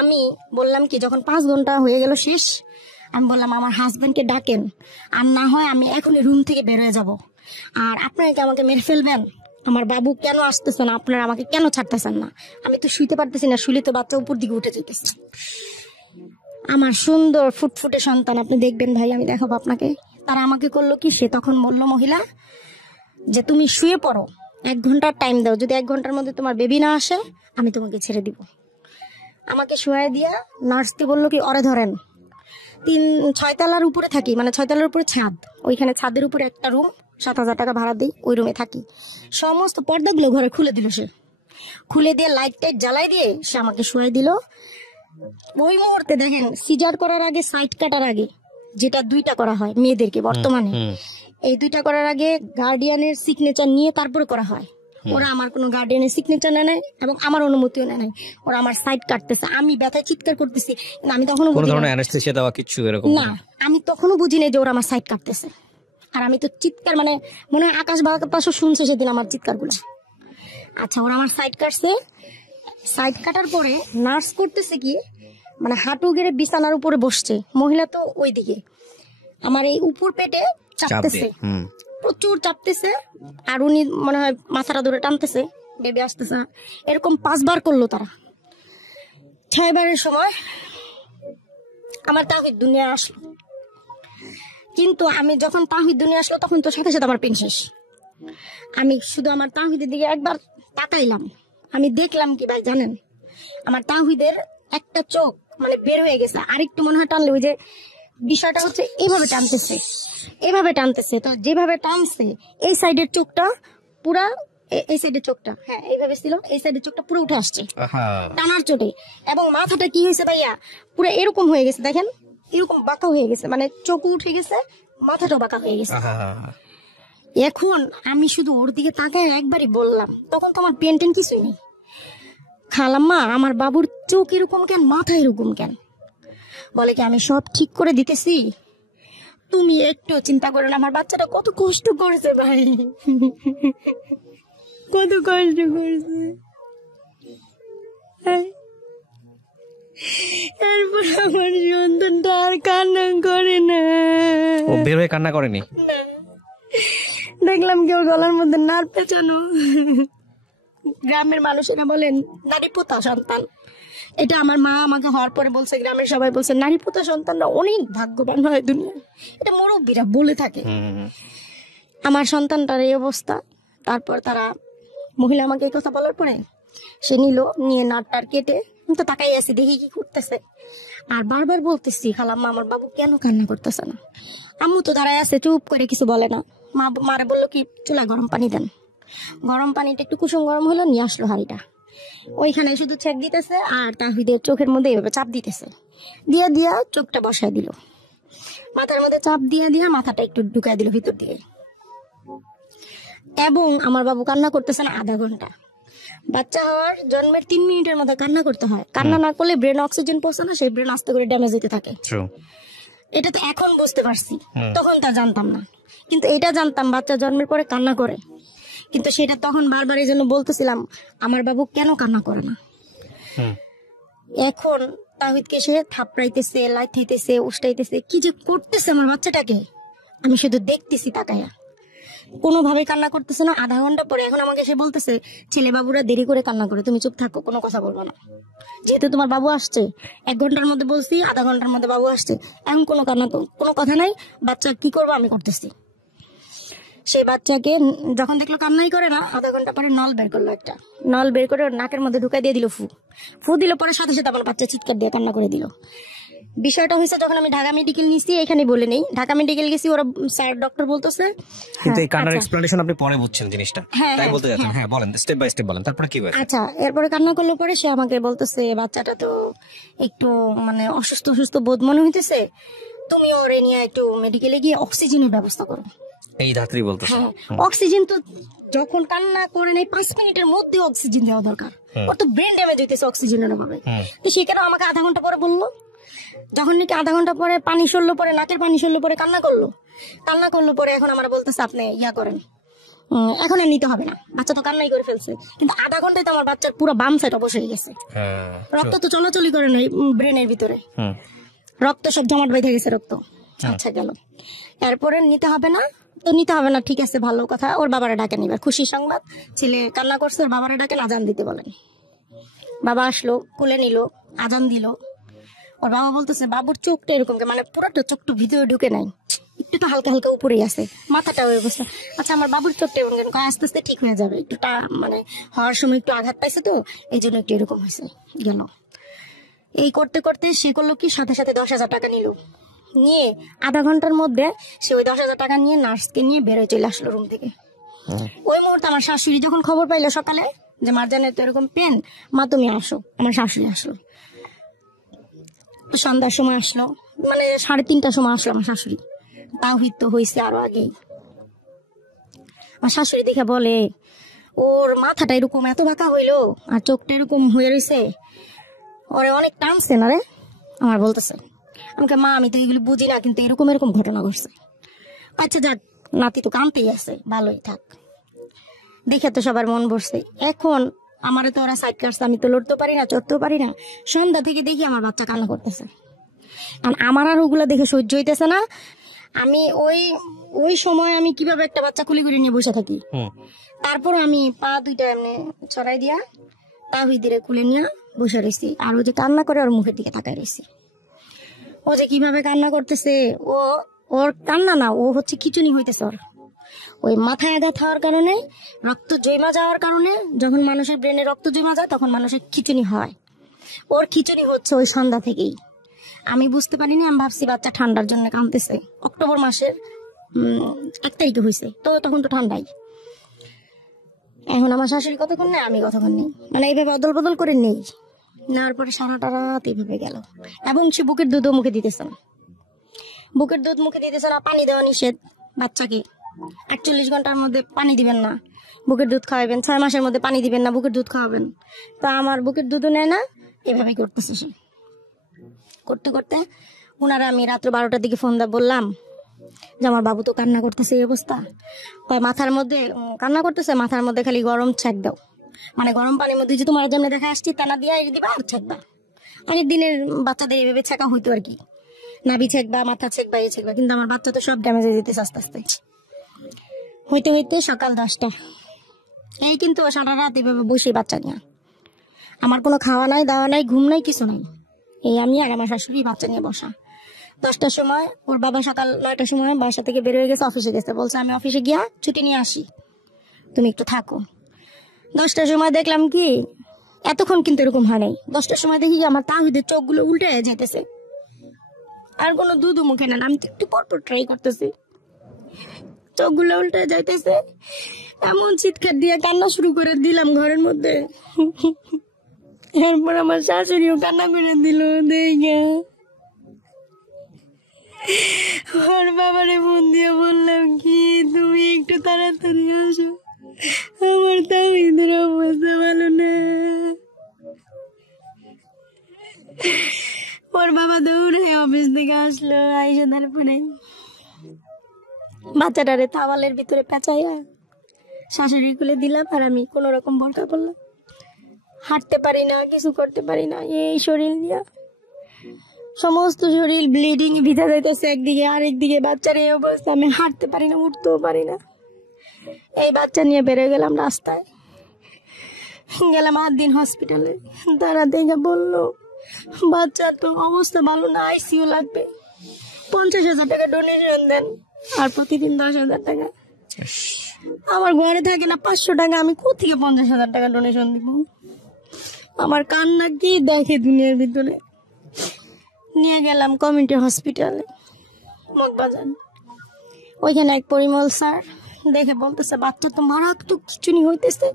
আমি বললাম কি, যখন 5 ঘন্টা হয়ে গেল শেষ, আমি বললাম আমার হাজবেন্ডকে ডাকেন, আর না হয় আমি এখনই রুম থেকে বের হয়ে যাবো, আর আপনারা কি আমাকে মেরে ফেলবেন? আমার বাবু কেন আসতেছে না, আপনারা আমাকে কেন ছাড়তেছেন না? আমি তো শুইতে পারতেছি না, শুইলে তো বাচ্চা উপর দিকে উঠে যেতেছে। আমার সুন্দর ফুটফুটে সন্তান, আপনি দেখবেন ভাই, আমি দেখাবো আপনাকে। তারা আমাকে করলো কি, সে তখন বললো মহিলা যে তুমি শুয়ে পড়ো, 1 ঘন্টার টাইম দাও, যদি 1 ঘন্টার মধ্যে তোমার বেবি না আসে আমি তোমাকে ছেড়ে দিব। আমাকে শুয়ে দিয়া নার্সকে বললো কি, ওরে ধরেন। ছয় তলার উপরে থাকি, মানে 6 তলার উপরে ছাদ, ওইখানে ছাদের উপরে একটা রুম, 7,000 টাকা ভাড়া দিই, ওই রুমে থাকি। সমস্ত পর্দাগুলো ঘরে খুলে দিল সে, খুলে দিয়ে লাইট টাইট জ্বালাই দিয়ে সে আমাকে শুয়াই দিল। ওই মুহূর্তে দেখেন, সিজার করার আগে, সাইড কাটার আগে, যেটা 2টা করা হয় মেয়েদেরকে বর্তমানে, এই 2টা করার আগে গার্ডিয়ানের সিগনেচার নিয়ে তারপরে করা হয়। ওরা আমার কোনো গার্ডিয়ানের সিগনেচার নেয় নাই এবং আমার অনুমতিও নেয় নাই। ওরা আমার সাইড কাটতেছে, আমি ব্যথায় চিৎকার করতেছি, কিন্তু আমি তখনও কোনো ধরনের অ্যানেস্থেসিয়া দেওয়া কিছু এরকম না, আমি তখনও বুঝি নাই যে ওরা আমার সাইড কাটতেছে। আর আমি তো চিৎকার, মানে মনে হয় আকাশ বাতাসও শুনছে সেদিন আমার চিৎকার গুলো। আচ্ছা, ওরা আমার সাইড কাটছে, সাইড কাটার পরে নার্স করতেছে কি, মানে হাঁটু গেড়ে বিছানার উপরে বসছে, মহিলা তো ওইদিকে, আমার এই উপর পেটে চাপতেছে, প্রচুর চাপতেছে। আর উনি মনে হয় মাথাটা ধরে টানতেছে, বেবি আসতেছে না। এরকম 5 বার করলো তারা। 6 বারের সময় আমার তাহিদ দুনিয়া আসলো। কিন্তু আমি যখন তাহিদ দুনিয়া আসলো, তখন তো সাথে সাথে আমার পেন শেষ। আমি শুধু আমার তাহিদের দিকে একবার তাকাইলাম, আমি দেখলাম কি ভাই জানেন, আমার তাহিদের একটা চোখ মানে বের হয়ে গেছে, আরেকটু মনে হয় টানলে, ওই যে বিষয়টা হচ্ছে এইভাবে টানতেছে, এইভাবে টানতেছে, তো যেভাবে টানছে এই সাইডের চোখটা পুরা, এই সাইডের চোখটা, হ্যাঁ এইভাবে ছিল, এই সাইডের চোখটা পুরো উঠে আসছে টানার চোটে। এবং মাথাটা কি হয়েছে ভাইয়া, পুরো এরকম হয়ে গেছে, দেখেন এরকম বাঁকা হয়ে গেছে, মানে চোখ উঠে গেছে, মাথাটাও বাঁকা হয়ে গেছে। এখন আমি শুধু ওর দিকে তাকায় একবারই বললাম, তখন তো আমার পেন টেন কিছুই নেই, খালাম্মা আমার বাবুর চোখ এরকম কেন, মাথা এরকম কেন? বলে কি আমি সব ঠিক করে দিতেছি, তুমি একটু চিন্তা করো না, আমার বাচ্চাটা কত কষ্ট করেছে ভাই, কত কষ্ট করেছে। এরপর আমার সন্তানটা আর কান্না করে না, ও বের হয়ে কান্না করেনি। দেখলাম কেউ গলার মধ্যে নার পেঁচানো। গ্রামের মানুষেরা বলেন নারী পোতা সন্তান, এটা আমার মা আমাকে হওয়ার পরে বলছে, গ্রামের সবাই বলছে নারী পোতা সন্তানরা অনেক ভাগ্যবান হয় দুনিয়া, এটা মুরব্বীরা বলে থাকে। আমার সন্তানটার এই অবস্থা। তারপর তারা, মহিলা আমাকে এই কথা বলার পরে সে নিয়ে নাটটার কেটে, আমি তো তাকাই আছি দেখি কি করতেছে, আর বারবার বলতেছি খালাম্মা আমার বাবু কেন কান্না করতেছে না। আম্মু তো দাঁড়ায় আছে, চুপ করে কিছু বলে না। মারে বললো কি চুলায় গরম পানি দেন, গরম পানিটা একটু কুসুম গরম হলো, নিয়ে আসলো হাঁড়িটা, ওইখানে শুধু ছেক দিতেছে আর তাহিদের চোখের মধ্যে এইভাবে চাপ দিতেছে, দিয়া চোখটা বসায় দিল, মাথার মধ্যে চাপ দিয়া মাথাটা একটু ঢুকাই দিল ভিতর দিকে। এবং আমার বাবু কান্না করতেছে না 1/2 ঘন্টা। বাচ্চা হওয়ার জন্মের 3 মিনিটের মধ্যে কান্না করতে হয়, কান্না না করলে ব্রেন অক্সিজেন পৌঁছে না, সেই ব্রেন আস্তে করে ড্যামেজ হতে থাকে। এটা তো এখন বুঝতে পারছি, তখন তা জানতাম না। কিন্তু এটা জানতাম বাচ্চা জন্মের পরে কান্না করে, কিন্তু সেটা তখন বারবার এই জন্য বলতেছিলাম আমার বাবু কেন কান্না করে না। এখন তাহিদকে সে থাপড়াইতেছে, লাইথাইতেছে, উষ্টাইতেছে, কি যে করতেছে আমার বাচ্চাটাকে, আমি শুধু দেখতেছি তাকায়া, কোনোভাবে কান্না করতেছে না। 1/2 ঘন্টা পরে এখন আমাকে সে বলতেছে ছেলে বাবুরা দেরি করে কান্না করে, তুমি চুপ থাকো, কোনো কথা বলবো না, যেহেতু তোমার বাবু আসছে। 1 ঘন্টার মধ্যে বলছি, 1/2 ঘন্টার মধ্যে বাবু আসছে, এখন কোনো কান্না, কোনো কথা নাই, বাচ্চা কি করবো আমি করতেছি। সেই বাচ্চাকে যখন দেখলো কান্নাই করে না, 1/2 ঘন্টা পরে নল বের করলো, একটা নল বের করে ওর নাকের মধ্যে ঢুকাই দিয়ে দিল, ফু দিল, পরে সাথে সাথে আমার বাচ্চা চিৎকার দিয়ে কান্না করে দিল। বিষয়টা হয়েছে যখন আমি ঢাকা মেডিকেল নিচ্ছি, এখানে বলে নেই, ঢাকা মেডিকেল গেছি, ওরা স্যার ডক্টর বলতেছে, কিন্তু এই কান্নার এক্সপ্লেনেশন আপনি পরে বুঝছেন জিনিসটা, তাই বলতে যাচ্ছেন। হ্যাঁ বলেন, স্টেপ বাই স্টেপ বলেন, তারপরে কি হয়েছে? আচ্ছা, এরপরে কান্না করলো, পরে সে আমাকে বলতেছে বাচ্চাটা তো একটু মানে অসুস্থ বোধ মনে হইতেছে, তুমি ওরে নিয়ে একটু মেডিকেলে গিয়ে অক্সিজেনের ব্যবস্থা করো। এই ধাত্রী বলতেছে। অক্সিজেন তো যখন কান্না করে নাই 5 মিনিটের মধ্যে অক্সিজেন দেওয়া দরকার, ওর তো ব্রেন ড্যামেজ হইতেছে অক্সিজেনের অভাবে। তো সেখানে আমাকে 1/2 ঘন্টা পরে বললো, যখন নাকি 1/2 ঘন্টা পরে পানি সরলো, পরে নাকের পানি সরলো, পরে কান্না করলো পরে এখন আমরা বলতেছে আপনি ইয়া করেন, এখন আর নিতে হবে না, বাচ্চা তো কান্নাই করে ফেলছে। কিন্তু 1/2 ঘন্টায় তো আমার বাচ্চার পুরো বাম সাইড অবশ হয়ে গেছে, রক্ত তো চলাচলই করে নাই ব্রেনের ভিতরে, রক্ত সব জমাট বেঁধে গেছে রক্ত। আচ্ছা গেল, এরপরে নিতে হবে না, তো নিতে হবে না, ঠিক আছে ভালো কথা। ওর বাবারা ডাকেন, এবার খুশি সংবাদ, ছেলে কান্না করছে, ওর বাবারা ডাকেন, আজান দিতে বলেন। বাবা আসলো, কোলে নিল, আজান দিল। ওর বাবা বলতেছে বাবুর চোখটা এরকম, মানে পুরোটা চোখটা ভিতরে ঢুকে নাই, একটু তো হালকা হালকা উপরেই আছে, মাথাটা ওই অবস্থা। আচ্ছা আমার বাবুর চোখটা এরকম কেন? আস্তে আস্তে ঠিক হয়ে যাবে, একটু মানে হওয়ার সময় একটু আঘাত পাইছে তো এই জন্য একটু এরকম হয়েছে। গেল এই করতে করতে সে করলো কি, সাথে সাথে 10,000 টাকা নিল, নিয়ে আধা ঘন্টার মধ্যে সে ওই 10,000 টাকা নিয়ে নার্সকে নিয়ে বেরোয় চলে আসলো রুম থেকে। ওই মুহূর্তে আমার শাশুড়ি যখন খবর পাইলো সকালে যে মারজানের তো এরকম পেন, মা তুমি আসো, আমার শাশুড়ি আসলো। সন্ধ্যার সময় আসলো, মানে 3:30টার সময় আসলো আমার শাশুড়ি। তাওহীদ তো হয়েছে আরো আগেই। আমার শাশুড়ি দেখে বলে, ওর মাথাটা এরকম এত বাঁকা হইলো আর চোখটা এরকম হয়ে রয়েছে, ওরে অনেক টানছে না রে। আমার বলতেছে, আমাকে মা আমি তো এগুলো বুঝি না, কিন্তু এরকম এরকম ঘটনা ঘটছে। আচ্ছা যাক, নাতি তো কানতেই আছে, ভালোই থাক। দেখে তো সবার মন বসছে। এখন আমারও তো ওরা সাইড কাটছে, আমি তো লড়তেও পারি না, চড়তেও পারি না। সন্ধ্যা থেকে দেখি আমার বাচ্চা কান্না করতেছে, আর আমার আর ওগুলা দেখে সহ্য হইতেছে না। আমি ওই সময় আমি কিভাবে একটা বাচ্চা কুলি করে নিয়ে বসে থাকি। তারপর আমি পা দুইটা এমনি ছড়াই দিয়া তাওহীদের কুলে নিয়ে বসে রয়েছি, আর ও যে কান্না করে ওর মুখের দিকে তাকায় রয়েছি। ও যে কিভাবে কান্না করতেছে, ওর কান্না না, ও হচ্ছে খিচুনি হইতেছে ওর। ওই মাথায় আঘাত হওয়ার কারণে, রক্ত জমা যাওয়ার কারণে, যখন মানুষের ব্রেনে রক্ত জমা যায় তখন মানুষের খিচুনি হয়। ওর খিচুনি হচ্ছে ওই সন্ধ্যা থেকেই। আমি বুঝতে পারিনি, আমি ভাবছি বাচ্চা ঠান্ডার জন্য কাঁদতেছে। অক্টোবর মাসের 1 তারিখে হয়েছে, তো তখন তো ঠান্ডাই। এখন আমার শাশুড়ি কতক্ষণ নেই, আমি কতক্ষণ নেই, মানে এইভাবে অদল বদল করে নেই। নেওয়ার পরে সারাটা রাত এইভাবে গেল। এবং সে বুকের দুধও মুখে দিতেছে না, বুকের দুধ মুখে দিতেছে না। পানি দেওয়া নিষেধ বাচ্চাকে, 48 ঘন্টার মধ্যে পানি দিবেন না, বুকের দুধ খাওয়াবেন। 6 মাসের মধ্যে পানি দিবেন না, বুকের দুধ খাওয়াবেন। তো আমার বুকের দুধও নেয় না, এভাবেই করতেছে সে। করতে করতে ওনারা, আমি রাত্র 12টার দিকে ফোন দিয়ে বললাম যে আমার বাবু তো কান্না করতেছে, এই অবস্থা। মাথার মধ্যে কান্না করতেছে, মাথার মধ্যে খালি গরম ছ্যাঁক দাও, মানে গরম পানির মধ্যে যে তোমার জন্য দেখা আসছি তা না দিয়া দিবা আর ছ্যাঁকবা। অনেক দিনের বাচ্চাদের এইভাবে ছ্যাঁকা হইতো আর কি, নাভি ছ্যাঁকবা, মাথা ছ্যাঁকবা, এই ছ্যাঁকবা। কিন্তু আমার বাচ্চা তো সব ড্যামেজ হয়ে যেতেছে আস্তে আস্তে। হইতে হইতে সকাল 10টা, এই কিন্তু সারা রাত এইভাবে বসে বাচ্চা নিয়ে। আমার কোনো খাওয়া নাই, দাওয়া নাই, ঘুম নাই, কিছু নাই। এই আমি আর আমার শাশুড়ি বাচ্চা নিয়ে বসা। 10টার সময় ওর বাবা সকাল 9টার সময় বাসা থেকে বের হয়ে গেছে, অফিসে গেছে। বলছে আমি অফিসে গিয়া ছুটি নিয়ে আসি, তুমি একটু থাকো। 10টার সময় দেখলাম কি, এতক্ষণ কিন্তু এরকম হয় নাই। 10টার সময় দেখি আমার তাওহীদের চোখগুলো উল্টে যাইতেছে, আর কোনো দুধ মুখে না। আমি তো একটু পরপর ট্রাই করতেছি, চোখগুলো উল্টে যাইতেছে। এমন চিৎকার দিয়ে কান্না শুরু করে দিলাম ঘরের মধ্যে। এরপর আমার শাশুড়িও কান্না করে দিল দেখে। ওর বাবারে ফোন দিয়ে বললাম কি, তুমি একটু তাড়াতাড়ি আসো, আমার তাওহীদের অবস্থা ভালো না। ওর বাবা দৌড়ে অফিস থেকে আসলো, আইসা তারপরে বাচ্চাটারে তাওয়ালের ভিতরে পেঁচাইয়া শাশুড়ি খুলে দিলাম, আর আমি কোন রকম বোরকা পরলাম। হাঁটতে পারি না, কিছু করতে পারি না, এই শরীর নিয়ে সমস্ত শরীর ব্লিডিং ভিজা যাইতেছে একদিকে, আরেকদিকে বাচ্চার এই অবস্থা। আমি হাঁটতে পারি না, উঠতেও পারি না। এই বাচ্চা নিয়ে বেড়ে গেলাম রাস্তায়, গেলাম 8 দিন হসপিটালে। তারা দেখে বললো বাচ্চার তো অবস্থা ভালো না, আইসিইউ লাগবে। 50,000 টাকা ডোনেশন দেন, আর প্রতিদিন 10,000 টাকা। আমার ঘরে থাকে না 500 টাকা, আমি কোথেকে 50,000 টাকা ডোনেশন দিব? আমার কান্না কি দেখে দুনিয়ার ভিতরে। নিয়ে গেলাম কমিউনিটি হসপিটালে মগবাজার। ওইখানে এক পরিমল স্যার দেখে বলতেছে বাচ্চা তো মারাত্মক খিচুনি হইতেছে,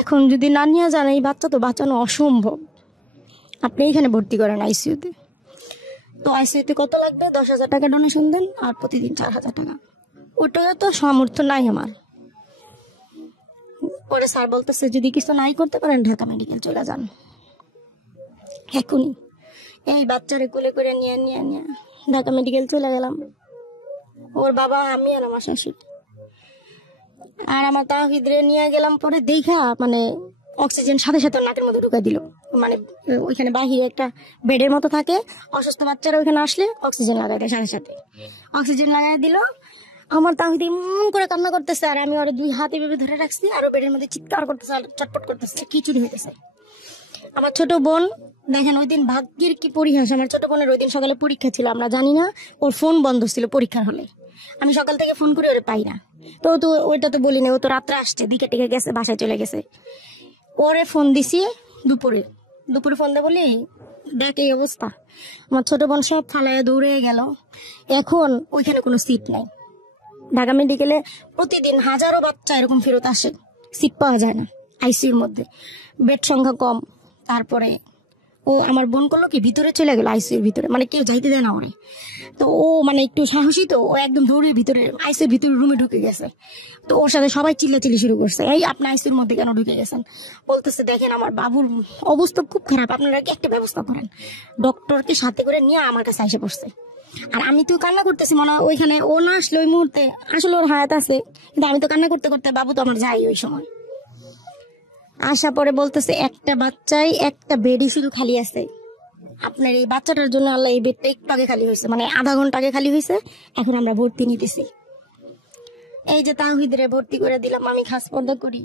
এখন যদি না নিয়ে যান এই বাচ্চা তো বাঁচানো অসম্ভব, আপনি এখানে ভর্তি করেন আইসিইউতে। তো আইসিইউতে কত লাগবে? 10,000 টাকা ডোনেশন দেন, আর প্রতিদিন 4,000 টাকা। ওটা তো সামর্থ্য নাই আমার। পরে স্যার বলতেছে যদি কিছু নাই করতে পারেন ঢাকা মেডিকেল চলে যান এখনই। এই বাচ্চারে কোলে করে নিয়ে ঢাকা মেডিকেল চলে গেলাম। ওর বাবা, আমি আর আমার শাশুড়ি আর আমার তাওহীদরে নিয়ে গেলাম। পরে দেখা মানে অক্সিজেন সাথে সাথে নাকের মধ্যে ঢুকাই দিল। মানে ওইখানে বাহিরে একটা বেডের মতো থাকে, অসুস্থ বাচ্চারা ওইখানে আসলে অক্সিজেন লাগাই দেয়, সাথে সাথে অক্সিজেন লাগাই দিল। আমার তাওহীদ এমন করে কান্না করতেছে, আর আমি ওর 2 হাতে ভেবে ধরে রাখছি, আর বেডের মধ্যে চিৎকার করতেছে আর চটপট করতেছে, খিচুড়ি হইতেছে। আমার ছোট বোন দেখেন, ওই দিন ভাগ্যের কি পরিহাস, আমার ছোট বোনের ওই দিন সকালে পরীক্ষা ছিল, আমরা জানি না, ওর ফোন বন্ধ ছিল পরীক্ষার হলে। আমি সকাল থেকে ফোন করে ওরে পাই না, তো ওইটা তো বলি না, ও তো রাত্রে আসছে, দিকে টিকে গেছে, বাসায় চলে গেছে। ওরে ফোন দিছি দুপুরে ফোন দিয়ে বলি দেখ এই অবস্থা। আমার ছোট বোন সব ফালায় দৌড়ে গেল। এখন ওইখানে কোনো সিট নাই। ঢাকা মেডিকেলে প্রতিদিন হাজারো বাচ্চা এরকম ফেরত আসে, সিট পাওয়া যায় না আইসিইউর মধ্যে, বেড সংখ্যা কম। তারপরে ও আমার বোন করলো কি ভিতরে চলে গেল আইসিইউর ভিতরে, মানে কেউ যাইতে দেয় না ওরে। তো ও মানে একটু সাহসী, তো ও একদম দৌড়ে ভিতরে আইসিইউর ভিতরে রুমে ঢুকে গেছে। তো ওর সাথে সবাই চিল্লাচিল্লি শুরু করছে, এই আপনি আইসিইউর মধ্যে কেন ঢুকে গেছেন? বলতেছে দেখেন আমার বাবুর অবস্থা খুব খারাপ, আপনারা কি একটা ব্যবস্থা করেন। ডক্টরকে সাথে করে নিয়ে আমার কাছে এসে পড়ছে। আর আমি তো কান্না করতেছি, মনে হয় ওইখানে ও না আসলে ওই মুহূর্তে আসলে ওর হায়াত আছে, কিন্তু আমি তো কান্না করতে করতে, বাবু তো আমার যাই ওই সময়। আসা পরে বলতেছে একটা বাচ্চাই একটা বেডই শুধু খালি আছে, আপনার এই বাচ্চাটার জন্য আল্লাহ এই বেডটা একটু আগে খালি হয়েছে, মানে আধা ঘন্টা আগে খালি হয়েছে, এখন আমরা ভর্তি নিতেছি। এই যে তাহিদরে ভর্তি করে দিলাম, আমি খাস পর্দা করি,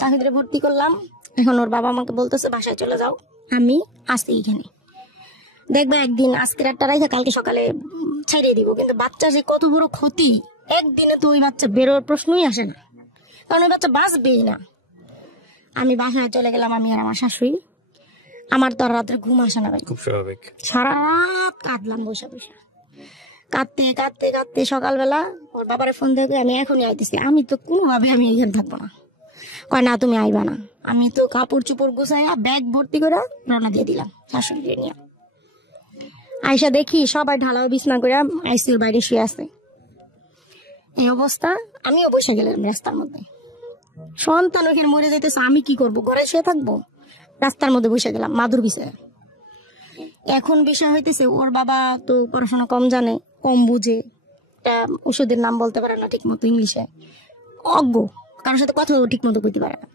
তাহিদরে ভর্তি করলাম। এখন ওর বাবা আমাকে বলতেছে বাসায় চলে যাও, আমি আসি এখানে, দেখবে একদিন আজকে রাতটা রাইখা কালকে সকালে ছাইড়িয়ে দিব। কিন্তু বাচ্চা যে কত বড় ক্ষতি, একদিনে তো ওই বাচ্চা বেরোর প্রশ্নই আসে না, কারণ ওই বাচ্চা বাঁচবেই না। আমি বাসায় চলে গেলাম, আমি আর আমার শাশুড়ি। আমার তো আর রাত্রে ঘুম আসে না ভাই, খুব স্বাভাবিক। সারা রাত কাঁদলাম বসে বসে, কাঁদতে কাঁদতে কাঁদতে সকালবেলা ওর বাবারে ফোন দিয়ে আমি এখনই আইতেছি, আমি তো কোনোভাবে আমি এখানে থাকবো না। কয় না তুমি আইবা না। আমি তো কাপড় চোপড় গুছাইয়া ব্যাগ ভর্তি করে রওনা দিয়ে দিলাম শাশুড়িকে নিয়ে। আইসা দেখি সবাই ঢালাও বিছনা করে আইসিইউর বাইরে শুয়ে আছে। এই অবস্থা, আমিও বসে গেলাম রাস্তার মধ্যে। সন্তান ওখানে মরে যাইতেছে, আমি কি করব? ঘরে শুয়ে থাকবো? রাস্তার মধ্যে বসে গেলাম মাদুর বিছায়। এখন বিষয় হইতেছে ওর বাবা তো পড়াশোনা কম জানে, কম বুঝে, একটা ওষুধের নাম বলতে পারে না ঠিক মতো ইংলিশে, অজ্ঞ, কারোর সাথে কথাও ঠিক মতো বলতে পারে না।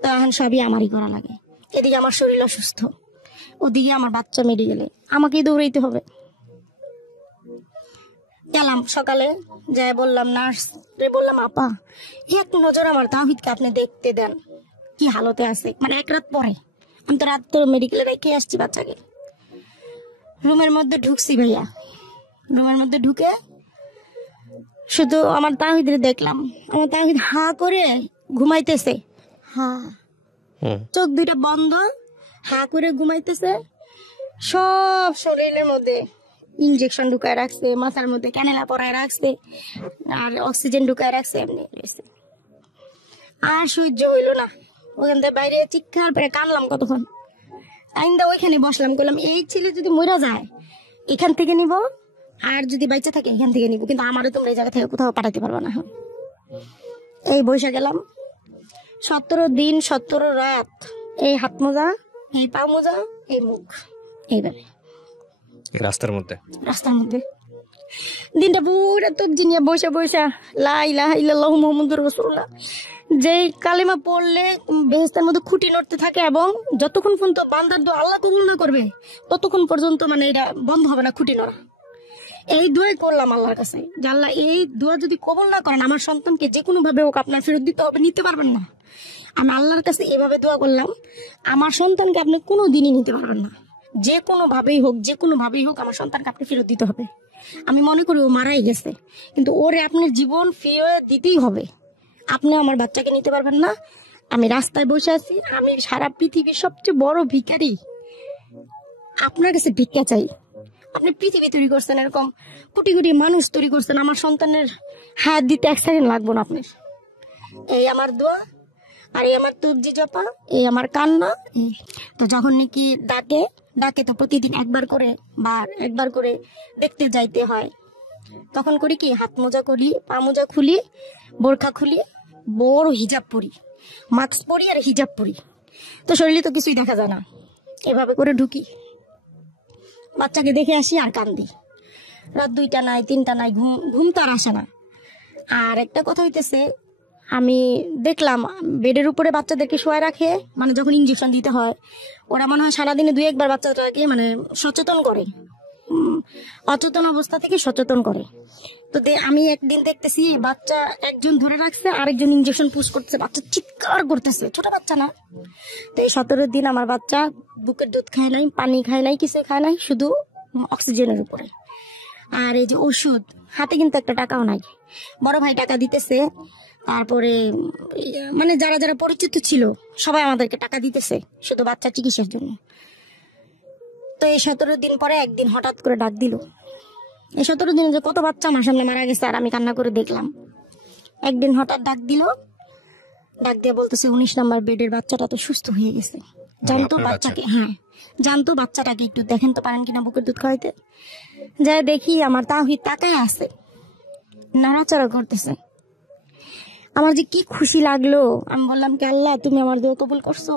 তো এখন সবই আমারই করা লাগে। এদিকে আমার শরীর অসুস্থ, ওদিকে আমার বাচ্চা মেডিকেলে, আমাকেই দৌড়াইতে হবে। গেলাম সকালে, যাই বললাম নার্স রে, বললাম আপা এক নজর আমার তাহিদকে আপনি দেখতে দেন, কি হালতে আছে। মানে এক রাত পরে, আমি তো রাত তো মেডিকেলে রেখে আসছি বাচ্চাকে। রুমের মধ্যে ঢুকছি ভাইয়া, রুমের মধ্যে ঢুকে শুধু আমার তাহিদরে দেখলাম। আমার তাহিদ হা করে ঘুমাইতেছে, হা, চোখ দুইটা বন্ধ, হা করে ঘুমাইতেছে। সব শরীরের মধ্যে ইনজেকশন ঢুকায় রাখছে, মাথার মধ্যে ক্যানেলা পরায় রাখছে, আর অক্সিজেন ঢুকায় রাখছে, এমনি রয়েছে। আর সহ্য হইল না, ওখান থেকে বাইরে চিৎকার করে কানলাম কতক্ষণ। আইন্দা ওইখানে বসলাম, করলাম এই ছেলে যদি মরা যায় এখান থেকে নিব, আর যদি বাচ্চা থাকে এখান থেকে নিব, কিন্তু আমারও তোমরা এই জায়গা থেকে কোথাও পাঠাতে পারবো না। এই বসে গেলাম 17 দিন 17 রাত, এই হাত মোজা, এই পা মোজা, এই মুখ, এইভাবে রাস্তার মধ্যে দিনটা পুরো তবজি নিয়ে বসে বসে লা ইলাহা ইল্লাল্লাহু মুহাম্মাদুর রাসূলুল্লাহ, যে কালিমা পড়লে বেহেশতের মধ্যে খুঁটি নড়তে থাকে, এবং যতক্ষণ পর্যন্ত বান্দার দোয়া আল্লাহ কবুল না করবে ততক্ষণ পর্যন্ত মানে এটা বন্ধ হবে না, খুঁটি নড়া। এই দোয়াই করলাম আল্লাহর কাছে, যে আল্লাহ এই দোয়া যদি কবুল না করেন আমার সন্তানকে যে কোনো ভাবে হোক আপনার ফেরত দিতে হবে, নিতে পারবেন না। আমি আল্লাহর কাছে এভাবে দোয়া করলাম, আমার সন্তানকে আপনি কোনো দিনই নিতে পারবেন না, যে কোনো ভাবেই হোক আমার সন্তানকে আপনি ফেরত দিতে হবে। আমি মনে করি ও মারাই গেছে, কিন্তু ওরে আপনার জীবন ফিরে দিতেই হবে। আপনি আমার বাচ্চাকে নিতে পারবেন না। আমি রাস্তায় বসে আছি, আমি সারা পৃথিবীর সবচেয়ে বড় ভিখারি, আপনার কাছে ভিক্ষা চাই। আপনি পৃথিবী তৈরি করছেন, এরকম কোটি কোটি মানুষ তৈরি করছেন, আমার সন্তানের হায়াত দিতে 1 সেকেন্ড লাগবো না আপনার। এই আমার দোয়া, আর এই আমার তবজি জপা, এই আমার কান্না। তো যখন নাকি ডাকে তো প্রতিদিন একবার করে দেখতে যাইতে হয়, তখন করি কি হাত মোজা করি, পা মোজা খুলি, বোরখা খুলি, বড় হিজাব পরি, মাস্ক পরি আর হিজাব পরি, তো শরীরে তো কিছুই দেখা যায় না, এভাবে করে ঢুকি, বাচ্চাকে দেখে আসি আর কান্দি। রাত 2টা নাই 3টা নাই, ঘুম তো আর আসে না। আর একটা কথা হইতেছে, আমি দেখলাম বেডের উপরে বাচ্চাদেরকে শোয়া রাখে, মানে যখন ইঞ্জেকশন দিতে হয় ওরা মনে হয় সারাদিনে 2-1 বার বাচ্চাটাকে মানে সচেতন করে, অচেতন অবস্থা থেকে সচেতন করে। তো আমি একদিন দেখতেছি বাচ্চা একজন ধরে রাখছে, আরেকজন ইঞ্জেকশন পুশ করতেছে, বাচ্চা চিৎকার করতেছে, ছোট বাচ্চা না। তো এই 17 দিন আমার বাচ্চা বুকের দুধ খায় নাই, পানি খায় নাই, কিছু খায় নাই, শুধু অক্সিজেনের উপরে। আর এই যে ওষুধ, হাতে কিন্তু একটা টাকাও নাই, বড় ভাই টাকা দিতেছে, তারপরে মানে যারা যারা পরিচিত ছিল সবাই আমাদেরকে টাকা দিতেছে শুধু বাচ্চা চিকিৎসার জন্য। তো এই 17 দিন পরে একদিন হঠাৎ করে ডাক দিল। এই 17 দিনে যে কত বাচ্চা আমার সামনে মারা গেছে আর আমি কান্না করে দেখলাম। একদিন হঠাৎ ডাক দিল, ডাক দিয়ে বলতেছে 19 নম্বর বেডের বাচ্চাটা তো সুস্থ হয়ে গেছে। জানতো আপনার বাচ্চাকে, হ্যাঁ জানতো বাচ্চাটাকে একটু দেখেন তো পারেন কিনা বুকের দুধ খাওয়াইতে। যাই দেখি আমার তাহিদ তাকায় আছে, নাড়াচাড়া করতেছে। আমার যে কি খুশি লাগলো। আমি বললাম কি আল্লাহ তুমি আমার দোয়া কবুল করছো,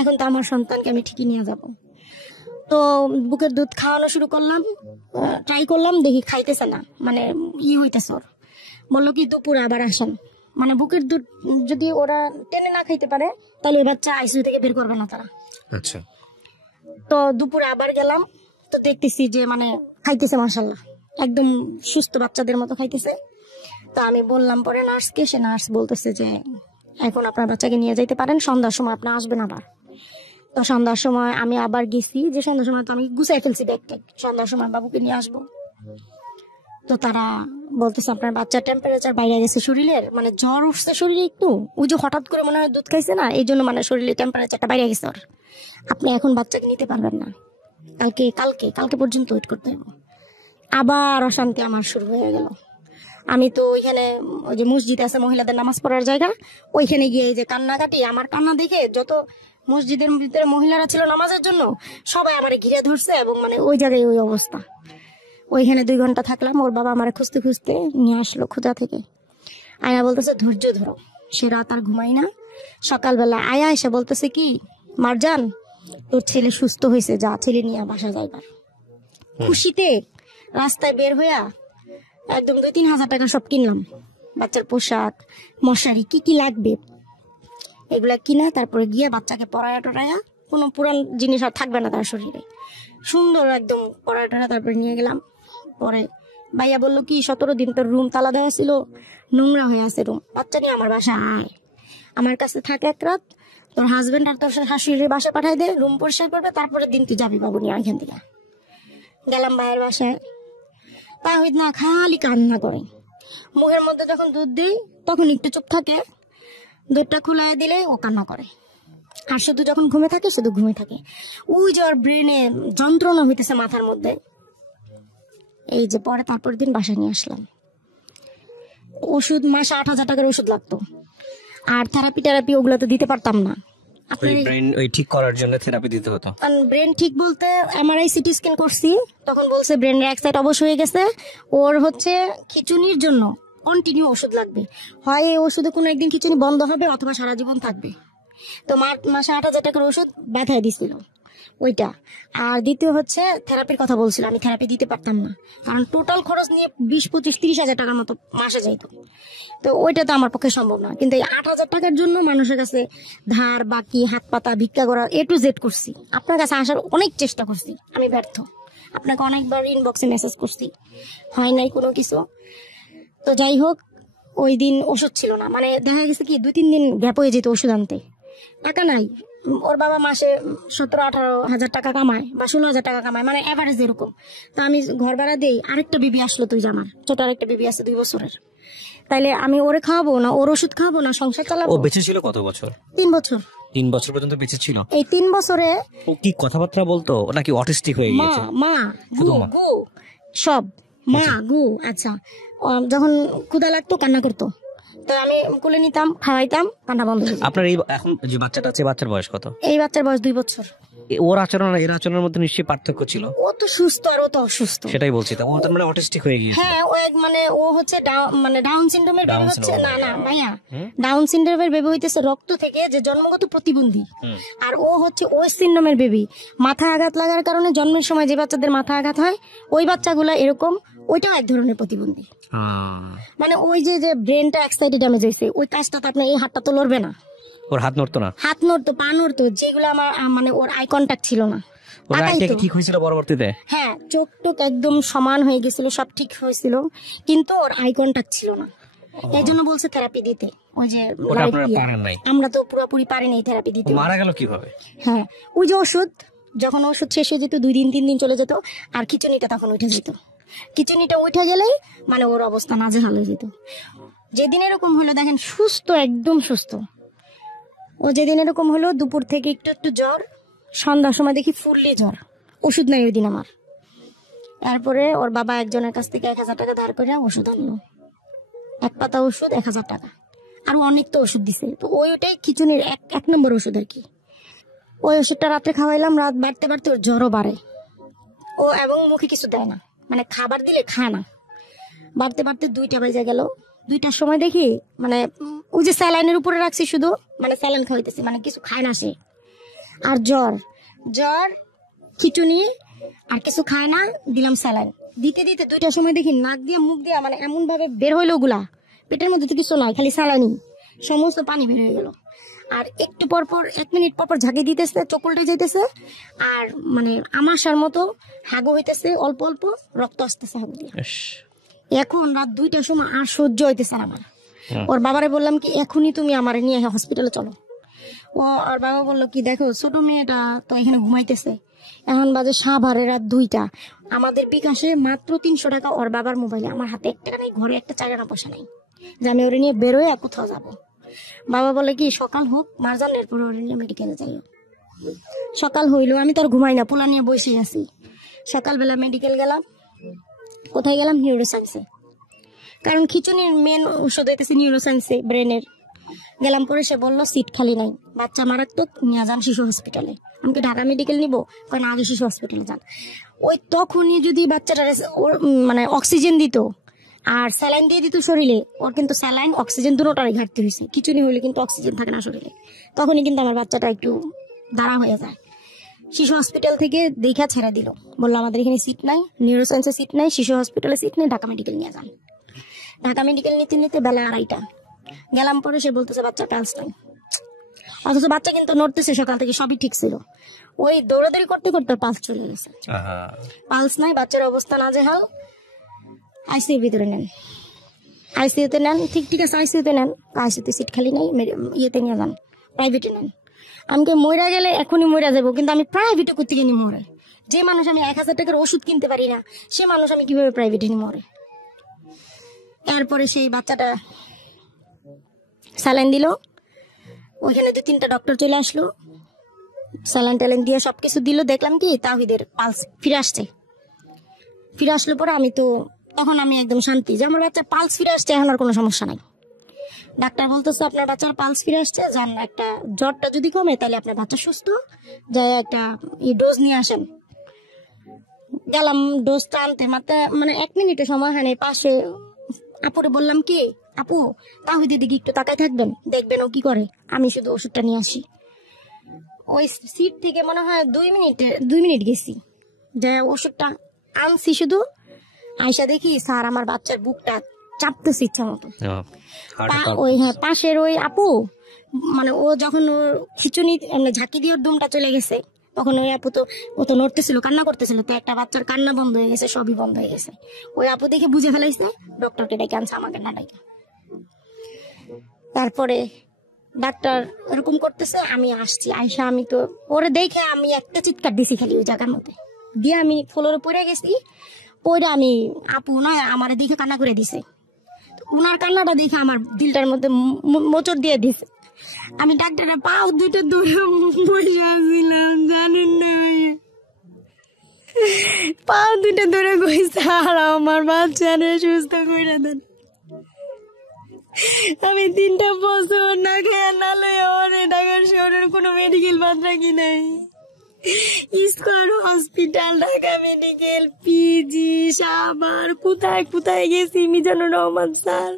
এখন তো আমার সন্তানকে আমি ঠিকই নিয়ে যাব। তো বুকের দুধ খাওয়ানো শুরু করলাম, ট্রাই করলাম, দেখি খাইতেছে না, মানে হইতেছে ওর। বললো কি দুপুরে আবার আসেন, মানে বুকের দুধ যদি ওরা টেনে না খাইতে পারে তাহলে ওই বাচ্চা আইসিইউ থেকে বের করবে না তারা। আচ্ছা। তো দুপুরে আবার গেলাম, তো দেখতেছি যে মানে খাইতেছে মাশাআল্লাহ, একদম সুস্থ বাচ্চাদের মতো খাইতেছে। তো আমি বললাম পরে নার্সকে, সে নার্স বলতেছে যে এখন আপনার বাচ্চাকে নিয়ে যাইতে পারেন, সন্ধ্যার সময় আপনি আসবেন আবার। তো সন্ধ্যার সময় আমি আবার গেছি, যে সন্ধ্যার সময় তো আমি গুছাই ফেলছি ব্যাগ ট্যাগ, সন্ধ্যার সময় বাবুকে নিয়ে আসবো। তো তারা বলতেছে আপনার বাচ্চার টেম্পারেচার বাইরে গেছে শরীরের, মানে জ্বর উঠছে শরীরে একটু, ওই যে হঠাৎ করে মনে হয় দুধ খাইছে না, এই জন্য মানে শরীরে টেম্পারেচারটা বাইরে গেছে ওর। আপনি এখন বাচ্চাকে নিতে পারবেন না, কালকে কালকে কালকে পর্যন্ত ওয়েট করতে হবে। আবার অশান্তি আমার শুরু হয়ে গেল। আমি তো ওইখানে ওই যে মসজিদ আছে মহিলাদের নামাজ পড়ার জায়গা, ওইখানে গিয়ে এই যে কান্নাকাটি, আমার কান্না দেখে যত মসজিদের ভিতরে মহিলারা ছিল নামাজের জন্য সবাই আমারে ঘিরে ধরছে, এবং মানে ওই জায়গায় ওই অবস্থা। ওইখানে 2 ঘন্টা থাকলাম, ওর বাবা আমারে খুঁজতে খুঁজতে নিয়ে আসলো খোঁজা থেকে। আয়া বলতেছে ধৈর্য ধরো। সে রাত আর ঘুমাই না, সকালবেলা আয়া এসে বলতেছে কি মারজান তোর ছেলে সুস্থ হয়েছে, যা ছেলে নিয়ে বাসা যাইবার। খুশিতে রাস্তায় বের হইয়া একদম 2-3 হাজার টাকা সব কিনলাম, বাচ্চার পোশাক মশারি কি কি লাগবে এগুলা কিনা, তারপরে গিয়ে বাচ্চাকে পড়ায়া টড়ায়া, কোনো পুরান জিনিস আর থাকবে না তার শরীরে, সুন্দর একদম পড়ায়া টড়ায়া তারপরে নিয়ে গেলাম। পরে ভাইয়া বললো কি 17 দিন তোর রুম তালা দেওয়া ছিল, নোংরা হয়ে আছে রুম, বাচ্চা নিয়ে আমার বাসা আয়, আমার কাছে থাকে এক রাত, তোর হাজবেন্ড আর তোর শাশুড়ির বাসা পাঠাই দে, রুম পরিষ্কার করবে, তারপরে দিন তুই যাবি বাবু নিয়ে এখান থেকে। গেলাম ভাইয়ের বাসায়, তাহিদ না খালি কান্না করে, মুখের মধ্যে যখন দুধ দিই তখন একটু চুপ থাকে, দুধটা খুলাই দিলে ও কান্না করে, আর শুধু যখন ঘুমে থাকে শুধু ঘুমে থাকে। ওই যে ওর ব্রেনে যন্ত্রণা হইতেছে মাথার মধ্যে। এই যে পরে তারপর দিন বাসায় নিয়ে আসলাম, ওষুধ মাসে 8,000 টাকার ওষুধ লাগতো, আর থেরাপি ওগুলো তো দিতে পারতাম না। ব্রেন ওই ঠিক করার জন্য থেরাপি দিতে হতো। ব্রেন ঠিক বলতে এমআরআই সিটি স্ক্যান করছি, তখন বলছে ব্রেনের এক সাইড অবশ হয়ে গেছে, ওর হচ্ছে খিচুনির জন্য কন্টিনিউ ওষুধ লাগবে, হয় এই ওষুধে কোনো একদিন খিচুনি বন্ধ হবে অথবা সারা জীবন থাকবে। তো মাসে 8,000 টাকার ওষুধ ব্যথায় দিছিল ওইটা। আর দ্বিতীয় হচ্ছে থেরাপির কথা বলছিল, আমি থেরাপি দিতে পারতাম না, কারণ টোটাল খরচ নিয়ে 20-25-30 হাজার টাকার মতো মাসে যাইতো, তো ওইটা তো আমার পক্ষে সম্ভব না। কিন্তু এই 8,000 টাকার জন্য মানুষের কাছে ধার বাকি হাত পাতা ভিক্ষা করা A to Z করছি, আপনার কাছে আসার অনেক চেষ্টা করছি, আমি ব্যর্থ, আপনাকে অনেকবার ইনবক্সে মেসেজ করছি, হয় নাই কোনো কিছু। তো যাই হোক, ওই দিন ওষুধ ছিল না, মানে দেখা গেছে কি 2-3 দিন গ্যাপ হয়ে যেত ওষুধ আনতে, টাকা নাই। ওর বাবা মাসে 17-18 হাজার টাকা কামায় বা 16 হাজার টাকা কামায়, মানে এভারেজ এরকম। তা আমি ঘর ভাড়া দেই, আরেকটা বেবি আসলো, তুই জামার ছোট আরেকটা বেবি আছে 2 বছরের, তাইলে আমি ওরে খাওয়াবো না, ওর ওষুধ খাওয়াবো না, সংসার চালাবো। ও বেঁচে ছিল কত বছর? 3 বছর। 3 বছর পর্যন্ত বেঁচে ছিল? এই 3 বছরে ও কি কথাবার্তা বলতো নাকি অটিস্টিক হয়ে মা গিয়েছে? মা গু গু সব মা গু। আচ্ছা, যখন ক্ষুধা লাগতো কান্না করতো, তো আমি কোলে নিতাম, খাওয়াইতাম, কান্না বন্ধ হয়ে যেত। আপনার এই এখন যে বাচ্চাটা আছে, বাচ্চার বয়স কত? এই বাচ্চার বয়স 2 বছর। ওর আচরণ আর এর আচরণের মধ্যে নিশ্চয়ই পার্থক্য ছিল। ও তো সুস্থ আর ও তো অসুস্থ। সেটাই বলছি, তা ও তার মানে অটিস্টিক হয়ে গিয়েছে। হ্যাঁ, ও মানে ও হচ্ছে মানে ডাউন সিনড্রোমের বেবি Down হচ্ছে, syndrome না না ভাইয়া, ডাউন সিনড্রোমের বেবি হইতেছে রক্ত থেকে যে জন্মগত প্রতিবন্ধী, আর ও হচ্ছে ওই সিনড্রোমের বেবি, মাথা আঘাত লাগার কারণে জন্মের সময় যে বাচ্চাদের মাথা আঘাত হয় ওই বাচ্চাগুলো এরকম, ওইটাও এক ধরনের প্রতিবন্ধী। মানে ওই যে ব্রেনটা এক সাইডে ড্যামেজ হয়েছে, ওই কাজটা তো আপনার এই হাতটা তো লড়বে না, ওর হাত নড়তো না, হাত নড়তো, পা নড়তো, যেগুলো আমার মানে ওর আই কন্ট্যাক্ট ছিল না। ওর আইটা কি ঠিক হয়েছিল পরবর্তীতে? হ্যাঁ, চোখ টোক একদম সমান হয়ে গেছিল, সব ঠিক হয়েছিল, কিন্তু ওর আই কন্ট্যাক্ট ছিল না, এই জন্য বলছে থেরাপি দিতে। ওই যে আমরা তো পুরোপুরি পারিনি থেরাপি দিতে। মারা গেল কিভাবে? হ্যাঁ, ওই যে ওষুধ, যখন ওষুধ শেষ হয়ে যেত 2 দিন 3 দিন চলে যেত, আর খিচুনিটা তখন উঠে যেত, খিচুনিটা উঠে গেলেই মানে ওর অবস্থা নাজেহাল হয়ে যেত। যেদিন এরকম হলো দেখেন, সুস্থ একদম সুস্থ, ও যেদিন এরকম হলো দুপুর থেকে একটু একটু জ্বর, সন্ধ্যার সময় দেখি ফুললি জ্বর, ওষুধ নাই ওই দিন আমার। তারপরে ওর বাবা একজনের কাছ থেকে 1,000 টাকা ধার করে ওষুধ আনলো, 1 পাতা ওষুধ 1,000 টাকা, আর অনেক তো ওষুধ দিছে। তো ওইটাই খিচুনির এক নম্বর ওষুধ আর কি। ওই ওষুধটা রাত্রে খাওয়াইলাম, রাত বাড়তে বাড়তে ওর জ্বরও বাড়ে, ও এবং মুখে কিছু দেয় না, মানে খাবার দিলে খায় না। বাড়তে বাড়তে 2টা বেজে গেল। 2টার সময় দেখি মানে ওই যে স্যালাইনের উপরে রাখছি শুধু, মানে স্যালাইন খাওয়াইতেছি, মানে কিছু খায় না সে। আর জ্বর জ্বর খিচুনি আর কিছু খায় না, দিলাম স্যালাইন। দিতে দিতে 2টার সময় দেখি নাক দিয়ে মুখ দিয়ে মানে এমন ভাবে বের হইলো ওগুলা, পেটের মধ্যে তো কিছু নয়, খালি স্যালাইনই, সমস্ত পানি বের হয়ে গেল। আর একটু পর পর 1 মিনিট পর পর ঝাঁকি দিতেছে, চোখ উল্টে যাইতেছে, আর মানে আমাশার মতো হাগু হইতেছে, অল্প অল্প রক্ত আসতেছে হাগু দিয়ে। এখন রাত 2টার সময় আর সহ্য হইতেছে না আমার। ওর বাবারে বললাম কি এখনই তুমি আমার নিয়ে হসপিটালে চলো। ওর বাবা বললো কি দেখো ছোট মেয়েটা তো এখানে ঘুমাইতেছে, এখন বাজে সাভারে রাত 2টা, আমাদের বিকাশে মাত্র 300 টাকা ওর বাবার মোবাইলে, আমার হাতে 1 টাকা নেই, ঘরে একটা 4 আনা পয়সা নেই যে আমি ওরে নিয়ে বেরোয় আর কোথাও যাবো। বাবা বলে কি সকাল হোক মারজান, এরপরে ওরে নিয়ে মেডিকেলে যাইও। সকাল হইলো, আমি তো আর ঘুমাই না, পোলা নিয়ে বসে আছি। সকালবেলা মেডিকেল গেলাম। কোথায় গেলাম? নিউরোসায়েন্সে, কারণ খিচুনির মেন ওষুধ হইতেছে নিউরোসায়েন্সে ব্রেনের। গেলাম পরে সে বললো সিট খালি নাই, বাচ্চা মারাত্মক, নিয়ে যান শিশু হসপিটালে। আমাকে ঢাকা মেডিকেল নিবো, কারণ আগে শিশু হসপিটালে যান। ওই তখনই যদি বাচ্চাটা মানে অক্সিজেন দিত আর স্যালাইন দিয়ে দিত শরীরে, ওর কিন্তু স্যালাইন অক্সিজেন দুটোটারই ঘাটতি হয়েছে। খিচুনি হইলে কিন্তু অক্সিজেন থাকে না শরীরে, তখনই কিন্তু আমার বাচ্চাটা একটু দাঁড়া হয়ে যায়। শিশু হসপিটাল থেকে দেখা ছেড়ে দিল, বললো আমাদের এখানে সিট নাই, নিউরোসায়েন্সে সিট নাই, শিশু হসপিটালে সিট নেই, ঢাকা মেডিকেল নিয়ে যান। ঢাকা মেডিকেল নিতে নিতে বেলা 2:30 গেলাম। পরে সে বলতেছে বাচ্চা পালস নাই, অথচ বাচ্চা কিন্তু নড়তেছে সকাল থেকে, সবই ঠিক ছিল। ওই দৌড়াদৌড়ি করতে করতে পালস চলে গেছে। পালস নাই, বাচ্চার অবস্থা নাজেহাল। আইসিইউ ভিতরে নেন, আইসিইউতে নেন, ঠিক আছে আইসিইউতে নেন, আইসিইউতে সিট খালি নাই, ইয়েতে নিয়ে যান, প্রাইভেটে নেন। আমাকে মইরা গেলে এখনই মইরা যাবো, কিন্তু আমি প্রাইভেটে করতে গিয়ে মরে। যে মানুষ আমি 1,000 টাকার ওষুধ কিনতে পারি না, সে মানুষ আমি কিভাবে প্রাইভেটে নিয়ে মরে। এরপরে সেই বাচ্চাটা স্যালাইন দিল, ওইখানে 2-3টা ডক্টর চলে আসলো, স্যালাইন ট্যালাইন দিয়ে সবকিছু দিল। দেখলাম কি তাওহিদের পালস ফিরে আসছে। ফিরে আসলো পরে আমি তো তখন আমি একদম শান্তি যে আমার বাচ্চার পালস ফিরে আসছে, এখন আর কোনো সমস্যা নাই। ডাক্তার বলতেছে আপনার বাচ্চার পালস ফিরে আসছে, যান একটা জ্বরটা যদি কমে তাহলে আপনার বাচ্চা সুস্থ, যাই একটা ডোজ নিয়ে আসেন। গেলাম ডোজটা আনতে, মাত্র মানে 1 মিনিটে সময় হয় নাই। পাশে আপুরে বললাম কি আপু তাহিদের দিকে একটু তাকায় থাকবেন, দেখবেন ও কি করে, আমি শুধু ওষুধটা নিয়ে আসি। ওই সিট থেকে মনে হয় 2 মিনিট গেছি, যে ওষুধটা আনছি শুধু, আয়সা দেখি স্যার আমার বাচ্চার বুকটা চাপতেছে ইচ্ছা মতো। ওই হ্যাঁ পাশের ওই আপু, মানে ও যখন ওর খিচুনি ঝাঁকি দিয়ে ওর দুমটা চলে গেছে, তখন ওই আপু তো ও তো নড়তেছিল, কান্না করতেছিল, তো একটা বাচ্চার কান্না বন্ধ হয়ে গেছে, সবই বন্ধ হয়ে গেছে। ওই আপু দেখে বুঝে ফেলাইছে, ডক্টরকে ডেকে আনছে, আমাকে না ডেকে। তারপরে ডাক্তার এরকম করতেছে, আমি আসছি, আয়সা আমি তো ওরে দেখে আমি একটা চিৎকার দিছি খালি ওই জায়গার মধ্যে দিয়ে, আমি ফ্লোরে পড়ে গেছি। পরে আমি আপু নয় আমার দেখে কান্না করে দিছে, ওনার কান্নাটা দেখে আমার দিলটার মধ্যে মোচড় দিয়ে দিছে। আমি ডাক্তারের পাও 2টা ধরে বসে আসছিলাম, জানেন না পাও 2টা ধরে কইছে আর আমার বাচ্চারে সুস্থ করে দেন। আমি 3টা বছর না খেয়ে না লইয়া ওরে ঢাকার শহরের কোনো মেডিকেল বাদ রাখি নাই। Square hospital, Dhaka medical, PG, Savar, কোথায় কোথায় গেছি, মিজানুর রহমান স্যার।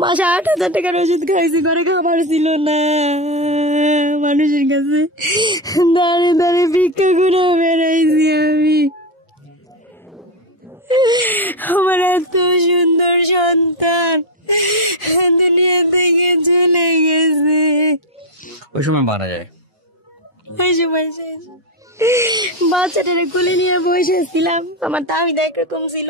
মাসে 8,000 টাকার ওষুধ খাইছি, ঘরে খাবার ছিল না, মানুষের কাছে দাঁড়িয়ে দাঁড়িয়ে ভিক্ষা করে বেড়াইছি আমি। আমার এত সুন্দর সন্তান দুনিয়া থেকে চলে গেছে। ওই সময় মারা যায়। বাচ্চাটারে কোলে নিয়ে বসেছিলাম, আমার তাহিদা একরকম ছিল।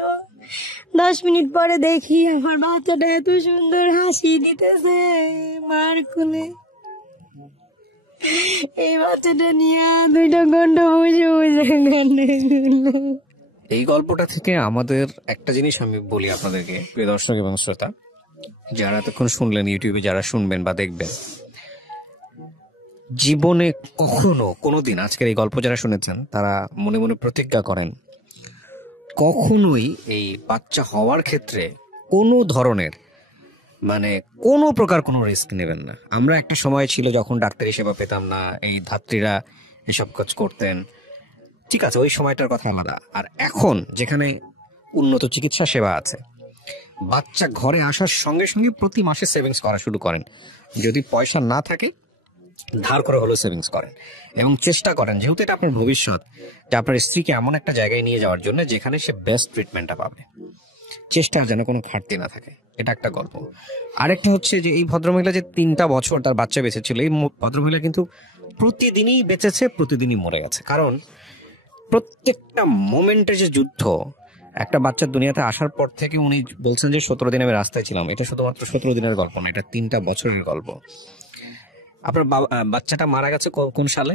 10 মিনিট পরে দেখি আমার বাচ্চাটা এত সুন্দর হাসি দিতেছে মার কোলে। এই বাচ্চাটা নিয়ে 2টা ঘন্টা বসে বসে গান। এই গল্পটা থেকে আমাদের একটা জিনিস আমি বলি আপনাদেরকে, প্রিয় দর্শক এবং শ্রোতা যারা এতক্ষণ শুনলেন, ইউটিউবে যারা শুনবেন বা দেখবেন, জীবনে কখনো কোনোদিন আজকের এই গল্প যারা শুনেছেন তারা মনে মনে প্রতিজ্ঞা করেন কখনোই এই বাচ্চা হওয়ার ক্ষেত্রে কোনো ধরনের মানে কোনো প্রকার কোনো রিস্ক নেবেন না। আমরা একটা সময় ছিল যখন ডাক্তারি সেবা পেতাম না, এই ধাত্রীরা এসব কাজ করতেন, ঠিক আছে, ওই সময়টার কথা আলাদা। আর এখন যেখানে উন্নত চিকিৎসা সেবা আছে, বাচ্চা ঘরে আসার সঙ্গে সঙ্গে প্রতি মাসে সেভিংস করা শুরু করেন। যদি পয়সা না থাকে ধার করে হলেও সেভিংস করেন এবং চেষ্টা করেন, যেহেতু এটা আপনার ভবিষ্যৎ, যে আপনার স্ত্রীকে এমন একটা জায়গায় নিয়ে যাওয়ার জন্য যেখানে সে বেস্ট ট্রিটমেন্টটা পাবে। চেষ্টার যেন কোনো ঘাটতি না থাকে, এটা একটা গল্প। আরেকটা হচ্ছে যে এই ভদ্রমহিলা যে 3টা বছর তার বাচ্চা বেঁচেছিল, এই ভদ্রমহিলা কিন্তু প্রতিদিনই বেঁচেছে, প্রতিদিনই মরে গেছে। কারণ প্রত্যেকটা মোমেন্টের যে যুদ্ধ, একটা বাচ্চার দুনিয়াতে আসার পর থেকে উনি বলছেন যে 17 দিন আমি রাস্তায় ছিলাম। এটা শুধুমাত্র 17 দিনের গল্প না, এটা 3টা বছরের গল্প। আপনার বাচ্চাটা মারা গেছে কোন সালে?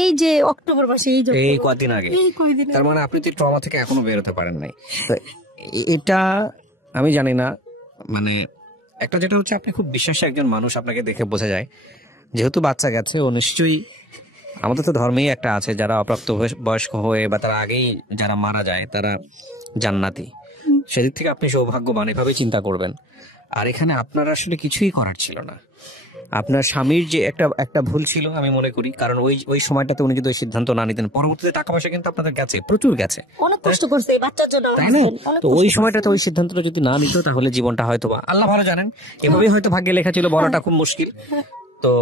এই যে অক্টোবর মাসে, এই কদিন আগে। তার মানে আপনি তো ট্রমা থেকে এখনো বেরোতে পারেন নাই। এটা আমি জানি না, মানে একটা যেটা হচ্ছে আপনি খুব বিশ্বাসী একজন মানুষ, আপনাকে দেখে বোঝা যায়। যেহেতু বাচ্চা গেছে, ও নিশ্চয়ই, আমাদের তো ধর্মেই একটা আছে যারা অপ্রাপ্ত বয়স্ক হয়ে বা তারা আগেই যারা মারা যায় তারা জান্নাতি। সেদিক থেকে আপনি সৌভাগ্যবান, এভাবে চিন্তা করবেন। আর এখানে আপনার আসলে কিছুই করার ছিল না। আপনার স্বামীর যে একটা ভুল ছিল আমি মনে করি, কারণ ওই সময়টাতে উনি যদি ওই সিদ্ধান্ত না নিতেন, পরবর্তীতে টাকা পয়সা কিন্তু আপনাদের গেছে, প্রচুর গেছে, অনেক কষ্ট করছে এই বাচ্চার জন্য, তাই না? তো ওই সময়টাতে ওই সিদ্ধান্তটা যদি না নিত, তাহলে জীবনটা হয়তো বা আল্লাহ ভালো জানেন এভাবেই হয়তো ভাগ্যে লেখা ছিল, বলাটা খুব মুশকিল। তো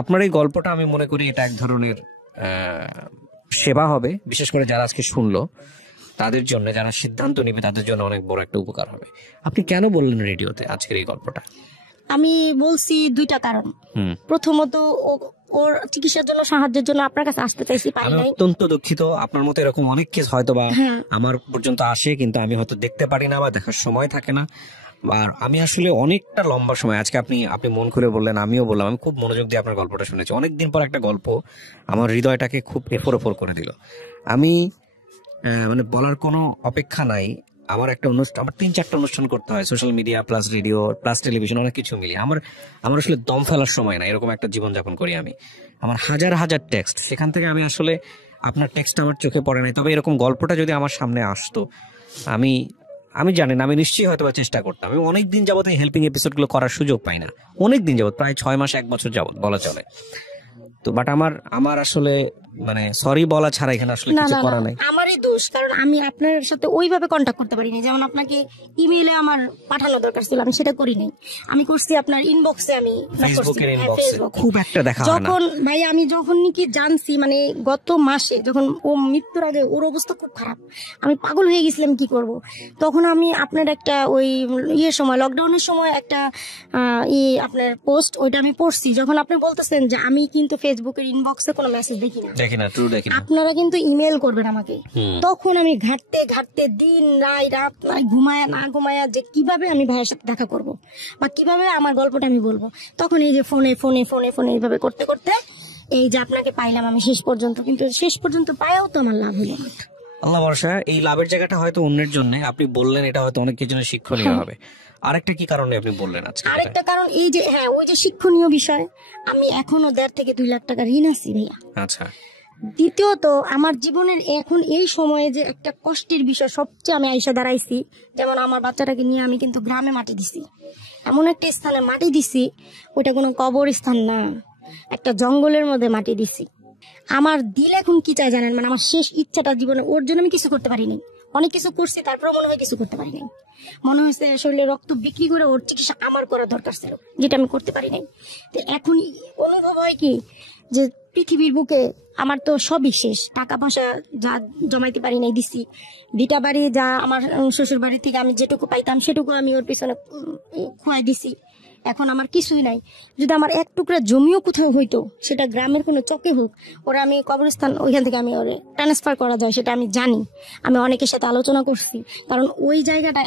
আপনার এই গল্পটা আমি মনে করি এটা এক ধরনের সেবা হবে, বিশেষ করে যারা আজকে শুনলো তাদের জন্য, যারা সিদ্ধান্ত নেবে তাদের জন্য অনেক বড় একটা উপকার হবে। আপনি কেন বললেন রেডিওতে আজকের এই গল্পটা? আমি বলছি 2টা কারণ। প্রথমত, ওর চিকিৎসার জন্য, সাহায্যের জন্য আপনার কাছে আসতে চাইছি, পাই নাই। অত্যন্ত দুঃখিত, আপনার মতো এরকম অনেক কেস হয়তো বা আমার পর্যন্ত আসে, কিন্তু আমি হয়তো দেখতে পারি না বা দেখার সময় থাকে না। আর আমি আসলে অনেকটা লম্বা সময়, আজকে আপনি মন খুলে বললেন, আমিও বললাম, আমি খুব মনোযোগ দিয়ে আপনার গল্পটা শুনেছি। অনেকদিন পর একটা গল্প আমার হৃদয়টাকে খুব এফোর করে দিল। আমি মানে বলার কোনো অপেক্ষা নাই। আমার একটা অনুষ্ঠান, আমার 3-4টা অনুষ্ঠান করতে হয়, social media plus radio plus television, অনেক কিছু মিলিয়ে আমার আসলে দম ফেলার সময় না, এরকম একটা জীবনযাপন করি আমি। আমার হাজার হাজার টেক্সট, সেখান থেকে আমি আসলে আপনার টেক্সট আমার চোখে পড়ে নাই। তবে এরকম গল্পটা যদি আমার সামনে আসতো, আমি জানি না, আমি নিশ্চয়ই হয়তো চেষ্টা করতাম। আমি অনেকদিন যাবত এই হেল্পিং এপিসোডগুলো করার সুযোগ পাই না, অনেকদিন যাবত, প্রায় 6 মাস 1 বছর যাবত বলা চলে। তো বাট আমার আসলে মানে সরি বলা ছাড়া এখানে আসলে কিছু করা নাই। আমারই দোষ, কারণ আমি আপনার সাথে ওইভাবে কন্টাক্ট করতে পারিনি। যেমন আপনাকে ইমেইলে আমার পাঠানো দরকার ছিল, আমি সেটা করি নাই। আমি করছি আপনার ইনবক্সে, আমি ফেসবুকের ইনবক্সে খুব একটা দেখা হয় না। যখন ভাই আমি যখন নাকি জানছি, মানে গত মাসে যখন ও মৃত্যুর আগে, ওর অবস্থা খুব খারাপ, আমি পাগল হয়ে গেছিলাম কি করব। তখন আমি আপনার একটা ওই সময়, লকডাউনের সময় একটা আপনার পোস্ট, ওইটা আমি পড়ছি। যখন আপনি বলতেছেন যে আমি কিন্তু ফেসবুকের ইনবক্সে কোনো মেসেজ দেখি না, আপনারা কিন্তু ইমেল করবেন আমাকে, তখন আমি ঘাটতে দিন রাত ঘুমায়া যে কিভাবে আমি ভাইয়ের সাথে দেখা করব বা কিভাবে আমার গল্পটা আমি বলবো, তখন এই যে ফোনে এইভাবে করতে করতে এই যে আপনাকে পাইলাম আমি শেষ পর্যন্ত। কিন্তু শেষ পর্যন্ত পাইও তো আমার লাভ হলো না। আল্লাহ ভরসা, এই লাভের জায়গাটা হয়তো অন্যের জন্য আপনি বললেন, এটা হয়তো অনেকের জন্য শিক্ষণীয় হবে। আরেকটা কি কারণে আপনি বললেন আজকে? আরেকটা কারণ এই যে, হ্যাঁ, ওই যে শিক্ষণীয় বিষয়, আমি এখনো 1.5 থেকে 2 লাখ টাকা ঋণ আছি ভাইয়া। আচ্ছা। দ্বিতীয়ত, আমার জীবনের এখন এই সময়ে যে একটা কষ্টের বিষয়, সবচেয়ে আমি আইসা দাঁড়াইছি, যেমন আমার বাচ্চাটাকে নিয়ে আমি কিন্তু গ্রামে মাটি দিছি, এমন একটা স্থানে মাটি দিছি, ওইটা কোনো কবর স্থান না, একটা জঙ্গলের মধ্যে মাটি দিছি। আমার দিল এখন কি চাই জানেন? মানে আমার শেষ ইচ্ছাটা জীবনে, ওর জন্য আমি কিছু করতে পারিনি, অনেক কিছু করছি, তারপরে মনে হয় কিছু করতে পারি নাই। মনে হয়েছে শরীরে রক্ত বিক্রি করে ওর চিকিৎসা আমার করা দরকার ছিল, যেটা আমি করতে পারি নাই। তো এখন অনুভব হয় কি, যে পৃথিবীর বুকে আমার তো সবই শেষ, টাকা পয়সা যা জমাইতে পারি নাই দিছি, ভিটা বাড়ি যা আমার শ্বশুর বাড়ি থেকে আমি যেটুকু পাইতাম সেটুকু আমি ওর পিছনে খুয়াই দিছি। এখন আমার কিছুই নাই। যদি আমার 1 টুকরা জমিও কোথাও হইতো, সেটা গ্রামের কোনো চকে হোক, ওরা আমি কবরস্থান ওইখান থেকে আমি ওরে ট্রান্সফার করা যায় সেটা আমি জানি, আমি অনেকের সাথে আলোচনা করছি, কারণ ওই জায়গাটা